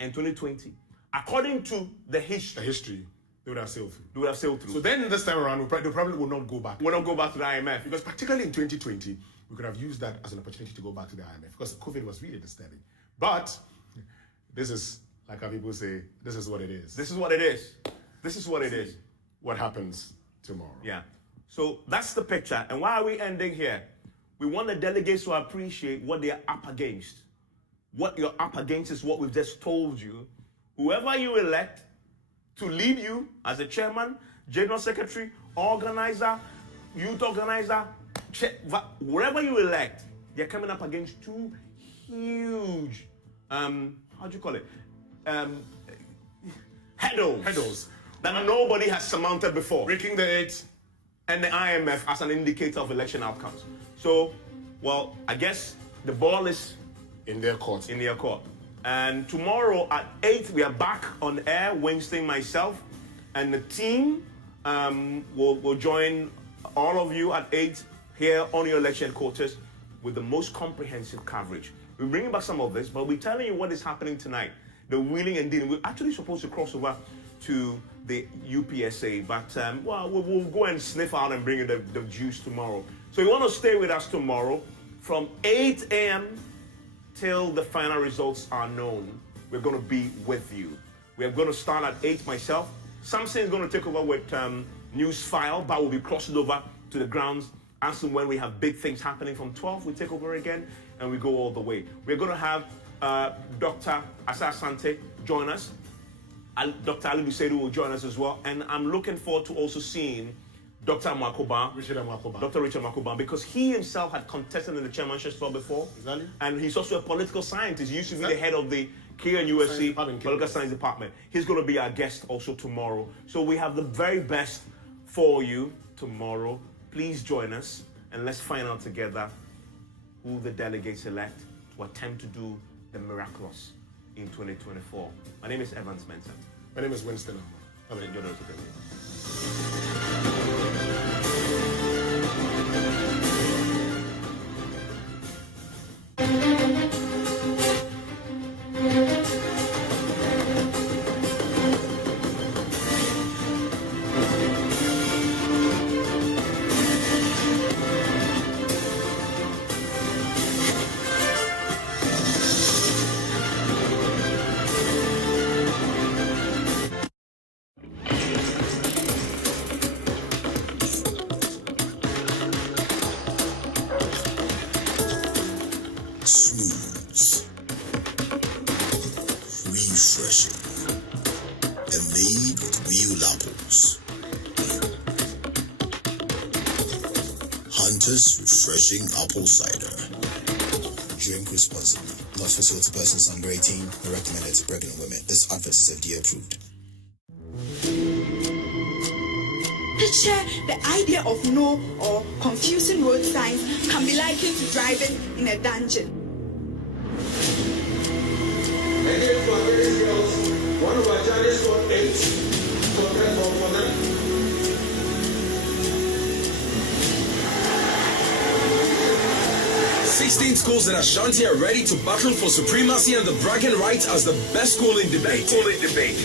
and 2020, according to the history, they would have sailed through. They would have sailed through. So then this time around, they probably will not go back. Will not go back to the IMF. Because particularly in 2020, we could have used that as an opportunity to go back to the IMF because COVID was really disturbing. But this is, like how people say, this is what it is. This is what it is. This is what it is. What happens tomorrow. Yeah. So that's the picture. And why are we ending here? We want the delegates to appreciate what they are up against. What you're up against is what we've just told you. Whoever you elect to lead you as a chairman, general secretary, organizer, youth organizer, wherever you elect, they're coming up against two huge, hurdles that nobody has surmounted before. Breaking the eight. And the IMF as an indicator of election outcomes. So, well, I guess the ball is in their court. In their court. And tomorrow at 8, we are back on air. Wednesday, myself and the team will join all of you at 8 here on your election quarters with the most comprehensive coverage. We're bringing back some of this, but we're telling you what is happening tonight. The wheeling and dealing. We're actually supposed to cross over to the UPSA, but we'll go and sniff out and bring you the juice tomorrow. So you want to stay with us tomorrow from 8 a.m. till the final results are known. We're going to be with you. We're going to start at 8 myself. Samson is going to take over with News File, but we'll be crossing over to the grounds as and when we have big things happening. From 12, we take over again and we go all the way. We're going to have Dr. Asa Asante join us. Dr. Ali Lusedu will join us as well. And I'm looking forward to also seeing Dr. Richard Makuba, because he himself had contested in the chairmanship slot before. Exactly. And he's also a political scientist. He used to be the head of the KNUSC Political Science Department. He's going to be our guest also tomorrow. So we have the very best for you tomorrow. Please join us and let's find out together who the delegates elect to attempt to do the miraculous in 2024. My name is Evans Mensa. My name is Winston. Refreshing apple cider. Drink responsibly. Not for sale to persons under 18 and recommended to pregnant women. This advert is FDA approved. Picture the idea of no or confusing road signs can be likened to driving in a dungeon. Again, for various girls, one of our judges scored 8. Congrats for them. 16 schools in Ashanti are ready to battle for supremacy and the bragging rights as the best school in debate.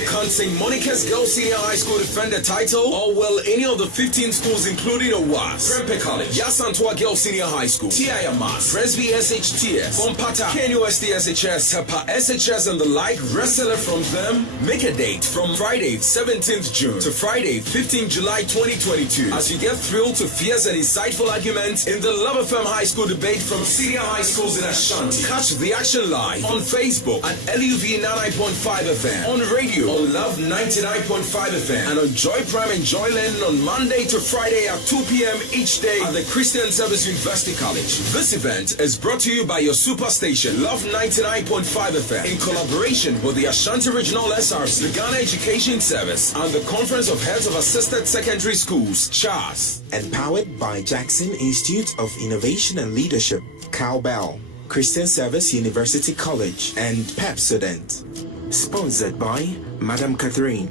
Can St. Monica's Girls Senior High School defend the title? Or will any of the 15 schools, including OWAS, Prempeh College, Yasantua Girls Senior High School, TIMAS, Presby SHTS, Bompata, KNUST SHS, Tepa SHS, and the like wrestle from them? Make a date from Friday 17th June to Friday 15th July 2022 as you get thrilled to fierce and insightful arguments in the Love FM High School debate from senior high schools in Ashanti. Catch the action live on Facebook at LUV 99.5 FM, on radio on Love 99.5 FM, and on Joy Prime and Joy Learning on Monday to Friday at 2 p.m. each day at the Christian Service University College. This event is brought to you by your superstation, Love 99.5 FM, in collaboration with the Ashanti Regional SRC, the Ghana Education Service, and the Conference of Heads of Assisted Secondary Schools, CHAS. Empowered by Jackson Institute of Innovation and Leadership, Cowbell, Christian Service University College, and Pepsodent. Sponsored by Madam Catherine,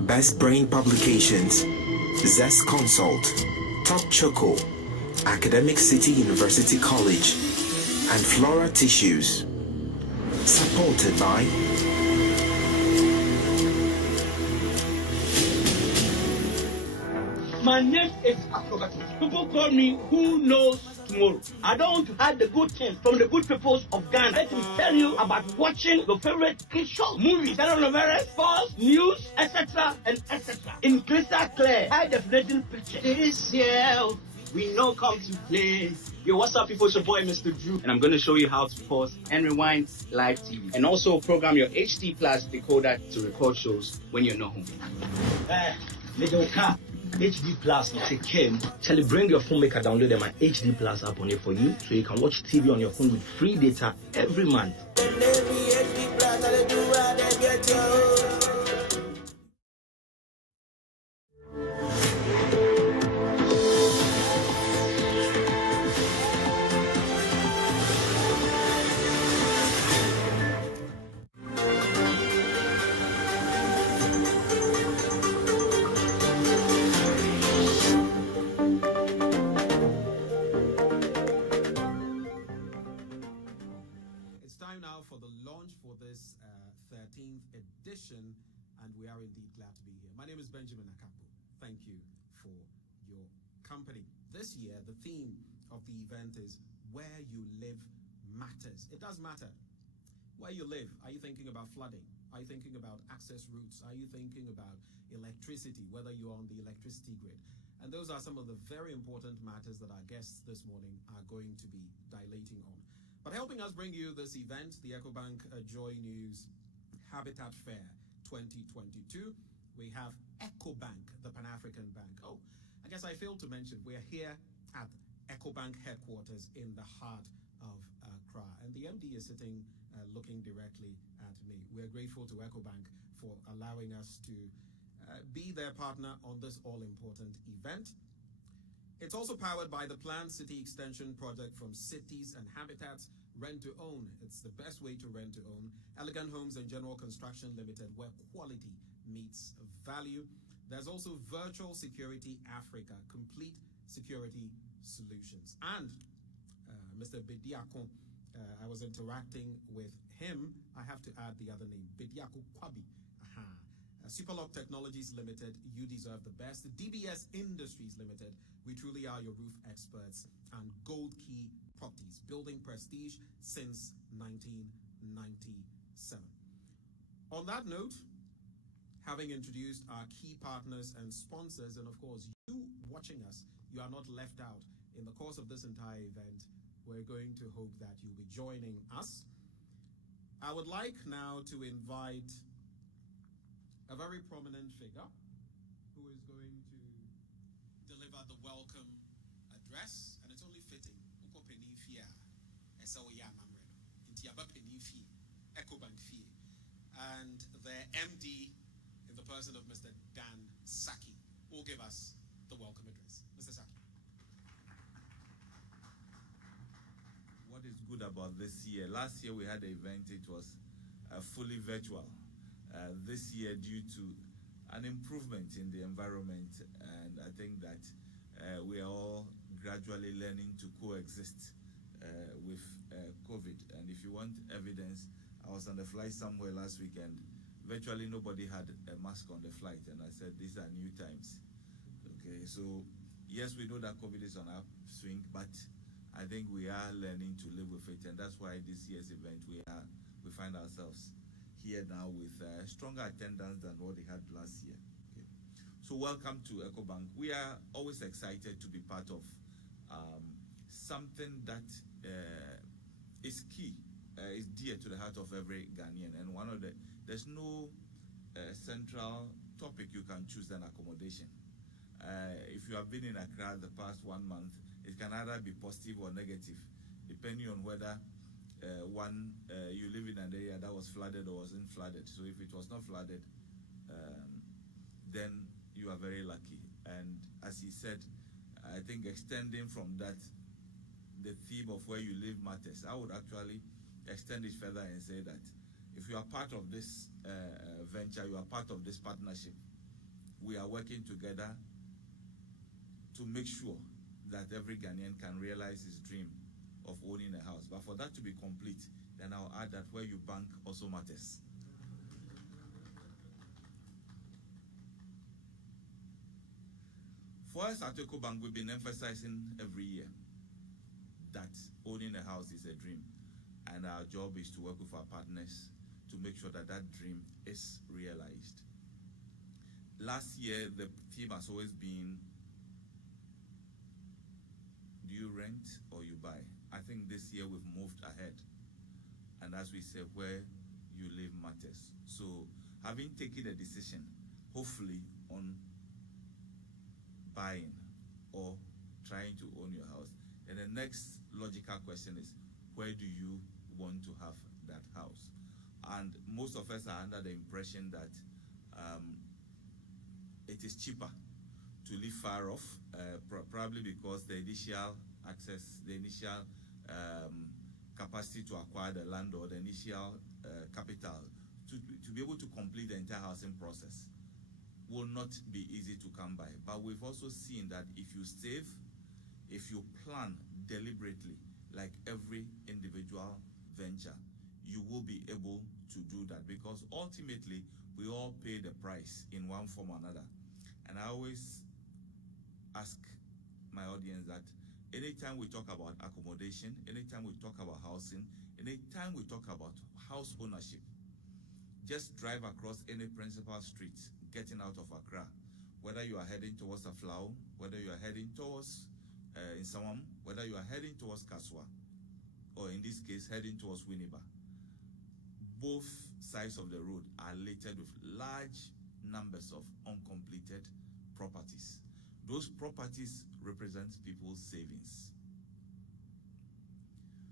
Best Brain Publications, Zest Consult, Top Choco, Academic City University College, and Flora Tissues. Supported by My name is Akufo-Addo. People call me Who Knows Tomorrow. I don't want to hide the good things from the good peoples of Ghana. Let me tell you about watching your favorite kid show, movies, telenovelas, sports, news, etc. and etc. in crystal clear, high definition picture. This year we know come to play. Yo, what's up, people? It's your boy, Mr. Drew, and I'm going to show you how to pause and rewind live TV, and also program your HD Plus decoder to record shows when you're not home. Little car. HD Plus, take care. Charlie, bring your phone, make a download my HD Plus app on it for you, so you can watch TV on your phone with free data every month. for the launch for this 13th edition, and we are indeed glad to be here. My name is Benjamin Akapo. Thank you for your company. This year, the theme of the event is Where You Live Matters. It does matter. Where you live, are you thinking about flooding? Are you thinking about access routes? Are you thinking about electricity, whether you're on the electricity grid? And those are some of the very important matters that our guests this morning are going to be dilating on. But helping us bring you this event, the EcoBank Joy News Habitat Fair 2022, we have EcoBank, the Pan-African Bank. Oh, I guess I failed to mention, we're here at EcoBank headquarters in the heart of Accra. And the MD is sitting looking directly at me. We're grateful to EcoBank for allowing us to be their partner on this all-important event. It's also powered by the planned city extension project from Cities and Habitats, Rent to Own. It's the best way to rent to own. Elegant Homes and General Construction Limited, where quality meets value. There's also Virtual Security Africa, complete security solutions. And Mr. Bediako, I was interacting with him. I have to add the other name, Bediako Kwabi. Superlock Technologies Limited, you deserve the best. DBS Industries Limited, we truly are your roof experts. And Gold Key Properties, building prestige since 1997. On that note, having introduced our key partners and sponsors, and of course, you watching us, you are not left out. In the course of this entire event, we're going to hope that you'll be joining us. I would like now to invite a very prominent figure who is going to deliver the welcome address, and it's only fitting. And the MD, in the person of Mr. Dan Saki, will give us the welcome address. Mr. Saki. What is good about this year? Last year we had an event, it was fully virtual. This year, due to an improvement in the environment, and I think that we are all gradually learning to coexist with COVID. And if you want evidence, I was on the flight somewhere last weekend. Virtually nobody had a mask on the flight, and I said, these are new times. Okay, so yes, we know that COVID is on our swing, but I think we are learning to live with it, and that's why this year's event we find ourselves here now with stronger attendance than what they had last year. Okay. So welcome to EcoBank. We are always excited to be part of something that is key, is dear to the heart of every Ghanaian, and there's no central topic you can choose than accommodation. If you have been in Accra the past 1 month, it can either be positive or negative, depending on whether you live in an area that was flooded or wasn't flooded. So if it was not flooded, then you are very lucky. And as he said, I think extending from that, the theme of where you live matters. I would actually extend it further and say that if you are part of this venture, you are part of this partnership, we are working together to make sure that every Ghanaian can realize his dream of owning a house. But for that to be complete, then I'll add that where you bank also matters. For us at EcoBank, we've been emphasizing every year that owning a house is a dream. And our job is to work with our partners to make sure that that dream is realized. Last year, the theme has always been, do you rent or you buy? I think this year we've moved ahead. And as we say, where you live matters. So having taken a decision, hopefully on buying or trying to own your house, then the next logical question is, where do you want to have that house? And most of us are under the impression that it is cheaper to live far off, probably because the initial access, the initial capacity to acquire the land or the initial capital to be able to complete the entire housing process will not be easy to come by. But we've also seen that if you save, if you plan deliberately, like every individual venture, you will be able to do that, because ultimately we all pay the price in one form or another. And I always ask my audience that anytime we talk about accommodation, anytime we talk about housing, anytime we talk about house ownership, just drive across any principal street getting out of Accra, whether you are heading towards Aflao, whether you are heading towards Insawam, whether you are heading towards Kaswa, or in this case, heading towards Winneba. Both sides of the road are littered with large numbers of uncompleted properties. Those properties represent people's savings.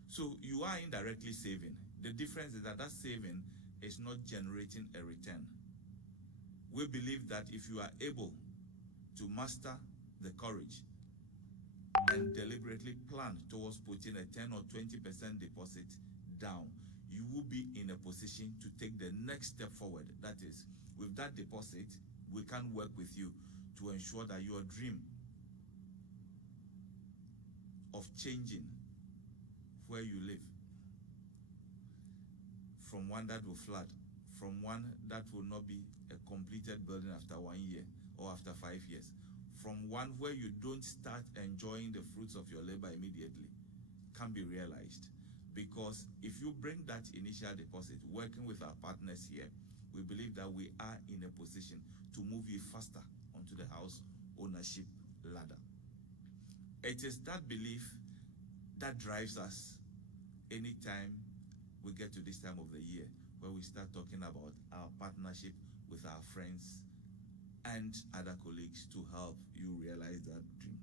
So you are indirectly saving. The difference is that that saving is not generating a return. We believe that if you are able to master the courage and deliberately plan towards putting a 10 or 20% deposit down, you will be in a position to take the next step forward. That is, with that deposit, we can work with you to ensure that your dream of changing where you live, from one that will flood, from one that will not be a completed building after 1 year or after 5 years, from one where you don't start enjoying the fruits of your labor immediately, can be realized. Because if you bring that initial deposit, working with our partners here, we believe that we are in a position to move you faster onto the house ownership ladder. It is that belief that drives us anytime we get to this time of the year, where we start talking about our partnership with our friends and other colleagues to help you realize that dream.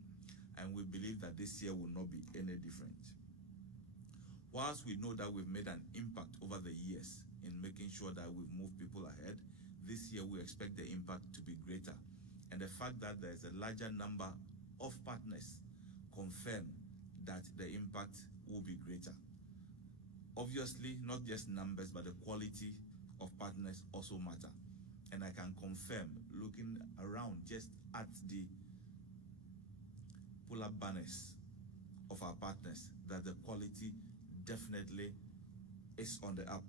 And we believe that this year will not be any different. Whilst we know that we've made an impact over the years in making sure that we've moved people ahead, this year we expect the impact to be greater. And the fact that there's a larger number of partners confirm that the impact will be greater. Obviously, not just numbers, but the quality of partners also matter. And I can confirm, looking around just at the pull-up banners of our partners, that the quality definitely is on the up.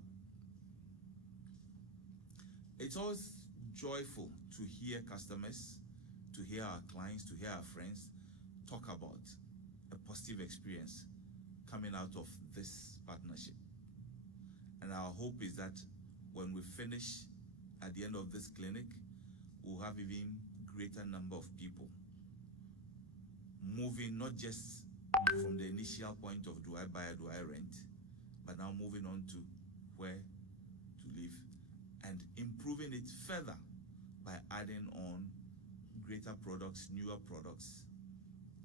It's always joyful to hear customers, to hear our clients, to hear our friends talk about a positive experience coming out of this partnership. And our hope is that when we finish at the end of this clinic, we'll have even greater number of people moving, not just from the initial point of do I buy or do I rent, but now moving on to where to live and improving it further by adding on greater products, newer products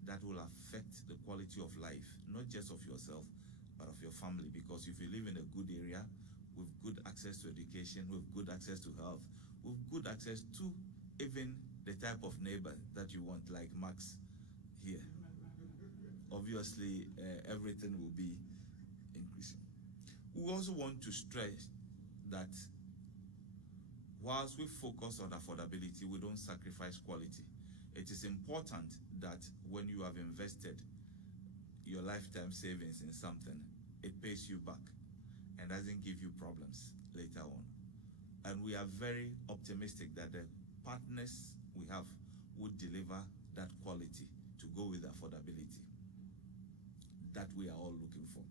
that will affect the quality of life, not just of yourself, but of your family. Because if you live in a good area, with good access to education, with good access to health, with good access to even the type of neighbor that you want, like Max here, obviously everything will be increasing. We also want to stress that whilst we focus on affordability, we don't sacrifice quality. It is important that when you have invested your lifetime savings in something, it pays you back and doesn't give you problems later on. And we are very optimistic that the partners we have would deliver that quality to go with affordability that we are all looking for.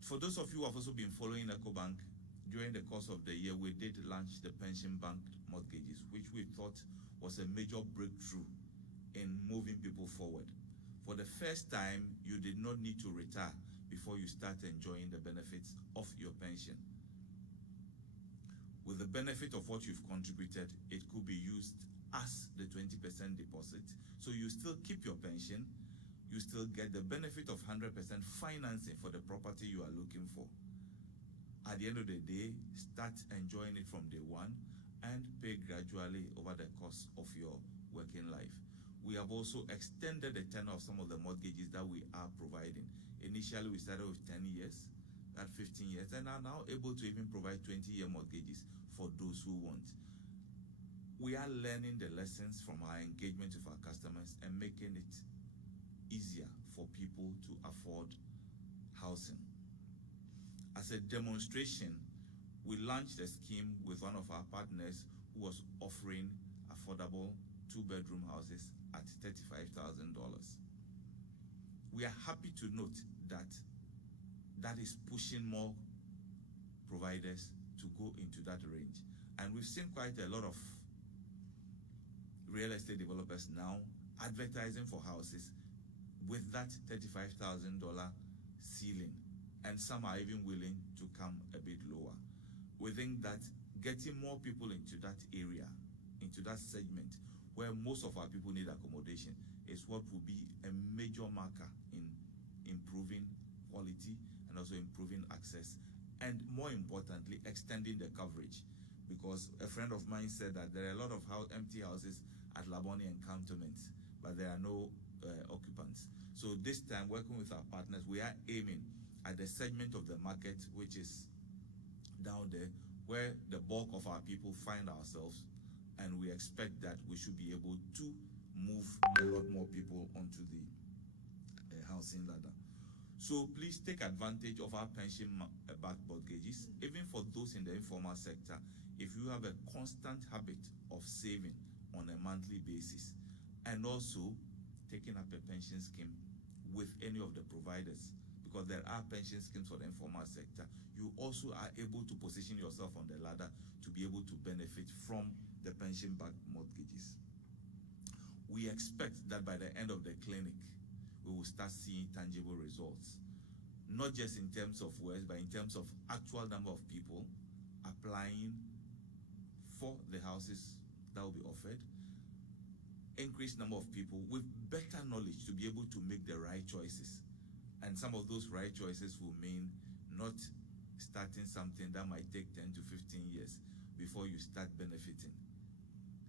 For those of you who have also been following EcoBank, during the course of the year, we did launch the pension bank mortgages, which we thought was a major breakthrough in moving people forward. For the first time, you did not need to retire before you start enjoying the benefits of your pension. With the benefit of what you've contributed, it could be used as the 20% deposit. So you still keep your pension, you still get the benefit of 100% financing for the property you are looking for. At the end of the day, start enjoying it from day one and pay gradually over the course of your working life. We have also extended the tenure of some of the mortgages that we are providing. Initially, we started with 10 years, at 15 years, and are now able to even provide 20-year mortgages for those who want. We are learning the lessons from our engagement with our customers and making it easier for people to afford housing. As a demonstration, we launched a scheme with one of our partners who was offering affordable 2-bedroom houses at $35,000. We are happy to note that that is pushing more providers to go into that range. And we've seen quite a lot of real estate developers now advertising for houses with that $35,000 ceiling. And some are even willing to come a bit lower. We think that getting more people into that area, into that segment, where most of our people need accommodation, is what will be a major marker in improving quality and also improving access, and more importantly, extending the coverage. Because a friend of mine said that there are a lot of empty houses at Labone encampments, but there are no occupants. So this time, working with our partners, we are aiming at the segment of the market which is down there, where the bulk of our people find ourselves, and we expect that we should be able to move a lot more people onto the housing ladder. So please take advantage of our pension-backed mortgages, even for those in the informal sector. If you have a constant habit of saving on a monthly basis, and also taking up a pension scheme with any of the providers, because there are pension schemes for the informal sector, you also are able to position yourself on the ladder to be able to benefit from the pension-backed mortgages. We expect that by the end of the clinic, we will start seeing tangible results, not just in terms of words, but in terms of actual number of people applying for the houses that will be offered, increased number of people with better knowledge to be able to make the right choices. And some of those right choices will mean not starting something that might take 10 to 15 years before you start benefiting.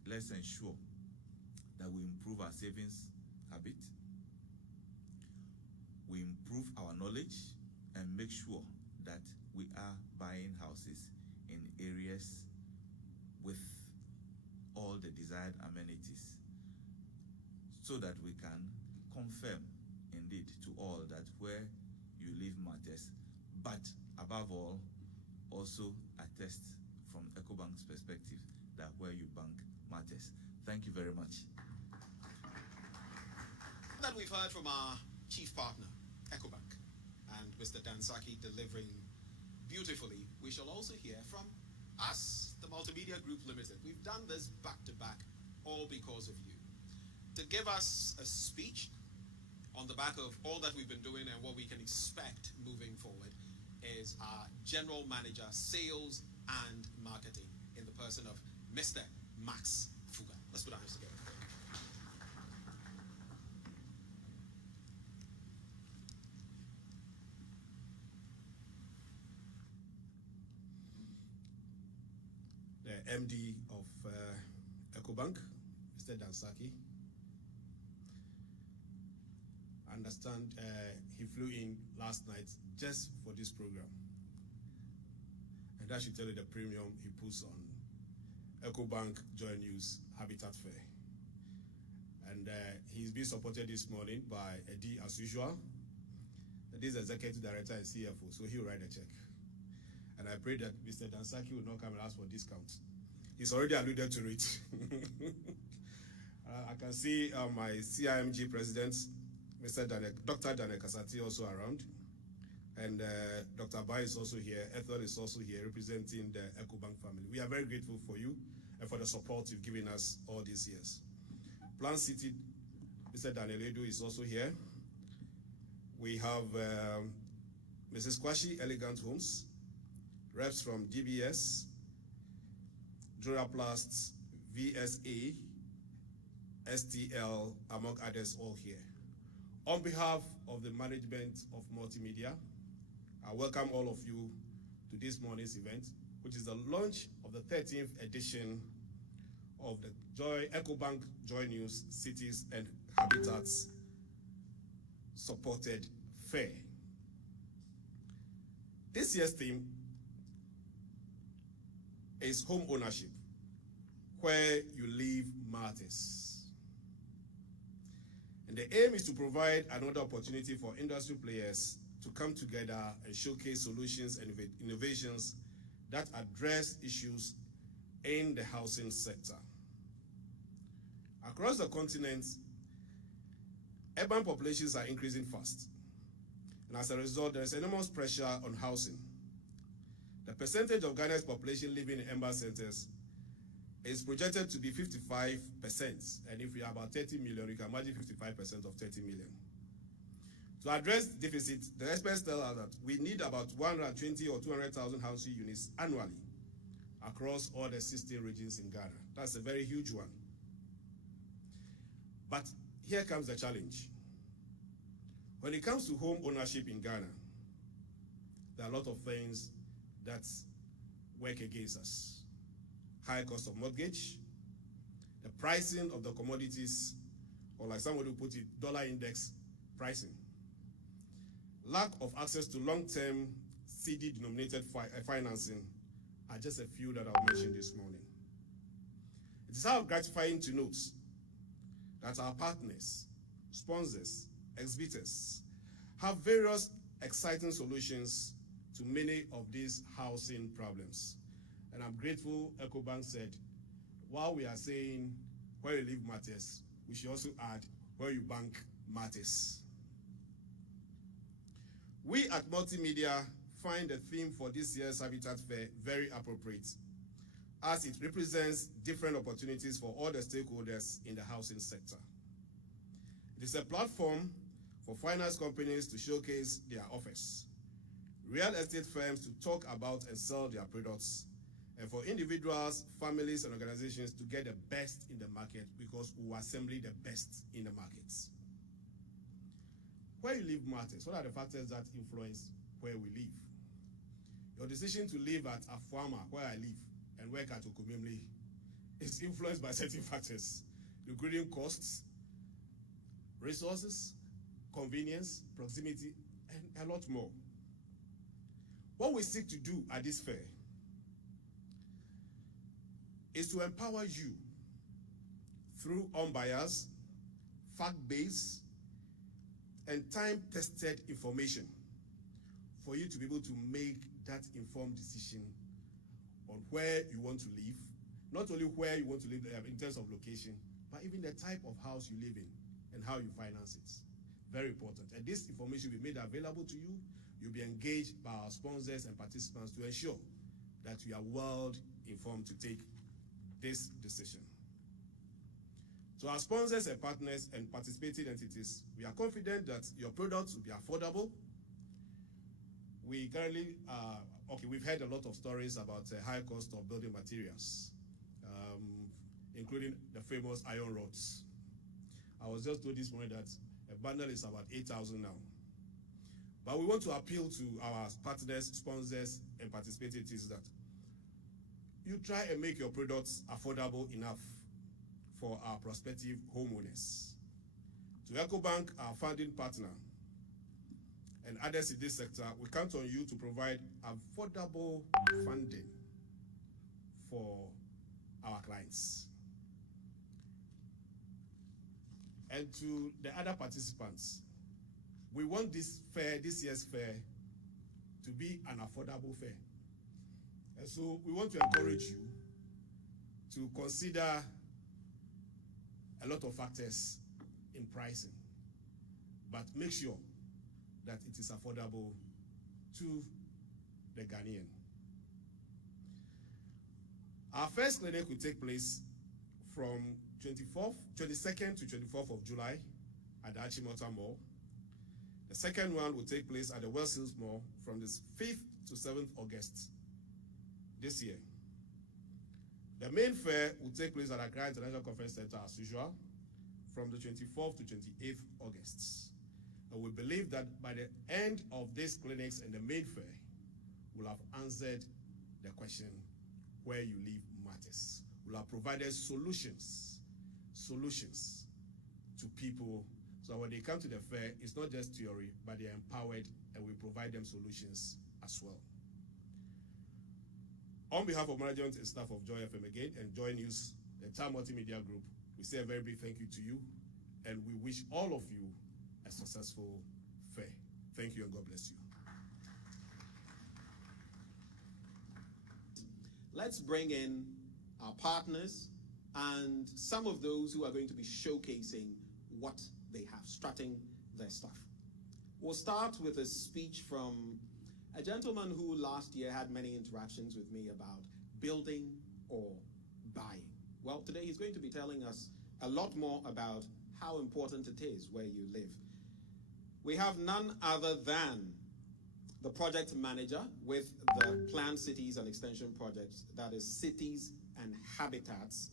Let's ensure that we improve our savings habit, we improve our knowledge, and make sure that we are buying houses in areas with all the desired amenities, so that we can confirm indeed to all that where you live matters, but above all, also attest from EcoBank's perspective that where you bank matters. Thank you very much. That we've heard from our chief partner, EcoBank, and Mr. Dansaki delivering beautifully, we shall also hear from us, the Multimedia Group Limited. We've done this back to back, all because of you. To give us a speech on the back of all that we've been doing and what we can expect moving forward is our General Manager, Sales and Marketing, in the person of Mr. Max Fuga. Let's put our hands together. The MD of EcoBank, Mr. Dansaki. I understand he flew in last night just for this program. And that should tell you the premium he puts on EcoBank Joy News Habitat Fair. And he's been supported this morning by Eddie as usual. This is Executive Director and CFO, so he'll write a check. And I pray that Mr. Dansaki will not come and ask for discounts. He's already alluded to it. I can see my CIMG president, Dr. Daniel Kasati, also around. And Dr. Bai is also here. Ethel is also here representing the EcoBank family. We are very grateful for you and for the support you've given us all these years. Plan City, Mr. Daniel Edu is also here. We have Mrs. Kwashi Elegant Homes, reps from DBS, Duraplast, VSA, STL, among others, all here. On behalf of the management of Multimedia, I welcome all of you to this morning's event, which is the launch of the 13th edition of the EcoBank Joy News Cities and Habitats Supported Fair. This year's theme is home ownership, where you live matters. And the aim is to provide another opportunity for industry players to come together and showcase solutions and innovations that address issues in the housing sector. Across the continent, urban populations are increasing fast, and as a result, there is enormous pressure on housing. The percentage of Ghana's population living in urban centers is projected to be 55%, and if we are about 30 million, you can imagine 55% of 30 million. To address the deficit, the experts tell us that we need about 120 or 200,000 housing units annually across all the 16 regions in Ghana. That's a very huge one. But here comes the challenge. When it comes to home ownership in Ghana, there are a lot of things that work against us. High cost of mortgage, the pricing of the commodities, or like somebody who put it, dollar index pricing. Lack of access to long-term CD-denominated financing are just a few that I'll mention this morning. It is how gratifying to note that our partners, sponsors, exhibitors have various exciting solutions to many of these housing problems. And I'm grateful EcoBank said, while we are saying where you live matters, we should also add where you bank matters. We at Multimedia find the theme for this year's Habitat Fair very appropriate, as it represents different opportunities for all the stakeholders in the housing sector. It is a platform for finance companies to showcase their offers, real estate firms to talk about and sell their products, and for individuals, families, and organizations to get the best in the market, because we are assembling the best in the markets. Where you live matters. What are the factors that influence where we live? Your decision to live at Afuama, where I live, and work at Okumimli is influenced by certain factors, including costs, resources, convenience, proximity, and a lot more. What we seek to do at this fair is to empower you through unbiased, fact-based, and time-tested information for you to be able to make that informed decision on where you want to live, not only where you want to live in terms of location, but even the type of house you live in and how you finance it. Very important. And this information will be made available to you. You'll be engaged by our sponsors and participants to ensure that you are well informed to take this decision. To our sponsors and partners and participating entities, we are confident that your products will be affordable. We currently, we've heard a lot of stories about the high cost of building materials, including the famous iron rods. I was just told this morning that a bundle is about 8,000 now. But we want to appeal to our partners, sponsors, and participating entities that you try and make your products affordable enough for our prospective homeowners. To EcoBank, our funding partner, and others in this sector, we count on you to provide affordable funding for our clients. And to the other participants, we want this fair, this year's fair, to be an affordable fair. And so we want to encourage you to consider a lot of factors in pricing, but make sure that it is affordable to the Ghanaian. Our first clinic will take place from 22nd to 24th of July at the Achimota Mall. The second one will take place at the Wells Hills Mall from the 5th to 7th August this year. The main fair will take place at Accra International Conference Center as usual from the 24th to 28th August. And we believe that by the end of these clinics and the main fair, we'll have answered the question, where you live matters. We'll have provided solutions to people, so when they come to the fair, it's not just theory, but they're empowered, and we provide them solutions as well. On behalf of management and staff of Joy FM again, and Joy News, the entire multimedia group, we say a very big thank you to you, and we wish all of you a successful fair. Thank you and God bless you. Let's bring in our partners and some of those who are going to be showcasing what they have, strutting their stuff. We'll start with a speech from a gentleman who last year had many interactions with me about building or buying. Well, today he's going to be telling us a lot more about how important it is where you live. We have none other than the project manager with the Planned Cities and Extension Projects, that is Cities and Habitats,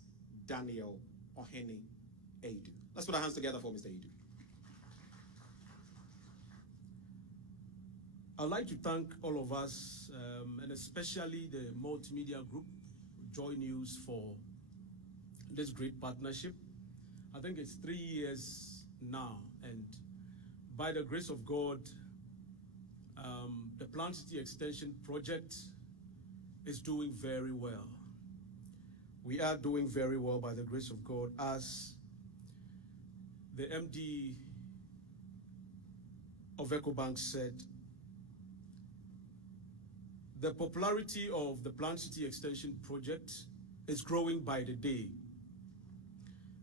Daniel Ohene-Addo. Let's put our hands together for Mr. Addo. I'd like to thank all of us, and especially the multimedia group, Joy News, for this great partnership. I think it's 3 years now, and by the grace of God, the Planned City Extension Project is doing very well. We are doing very well by the grace of God. As the MD of EcoBank said, the popularity of the Planned City Extension Project is growing by the day.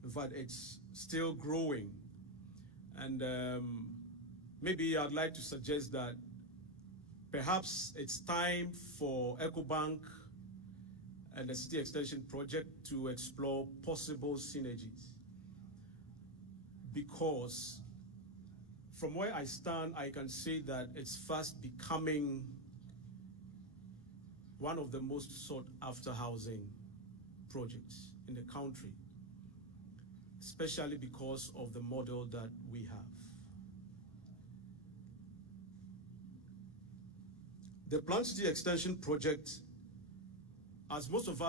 In fact, it's still growing. And maybe I'd like to suggest that perhaps it's time for EcoBank and the City Extension Project to explore possible synergies. Because from where I stand, I can say that it's fast becoming one of the most sought after housing projects in the country, especially because of the model that we have. The Planned City Extension Project, as most of us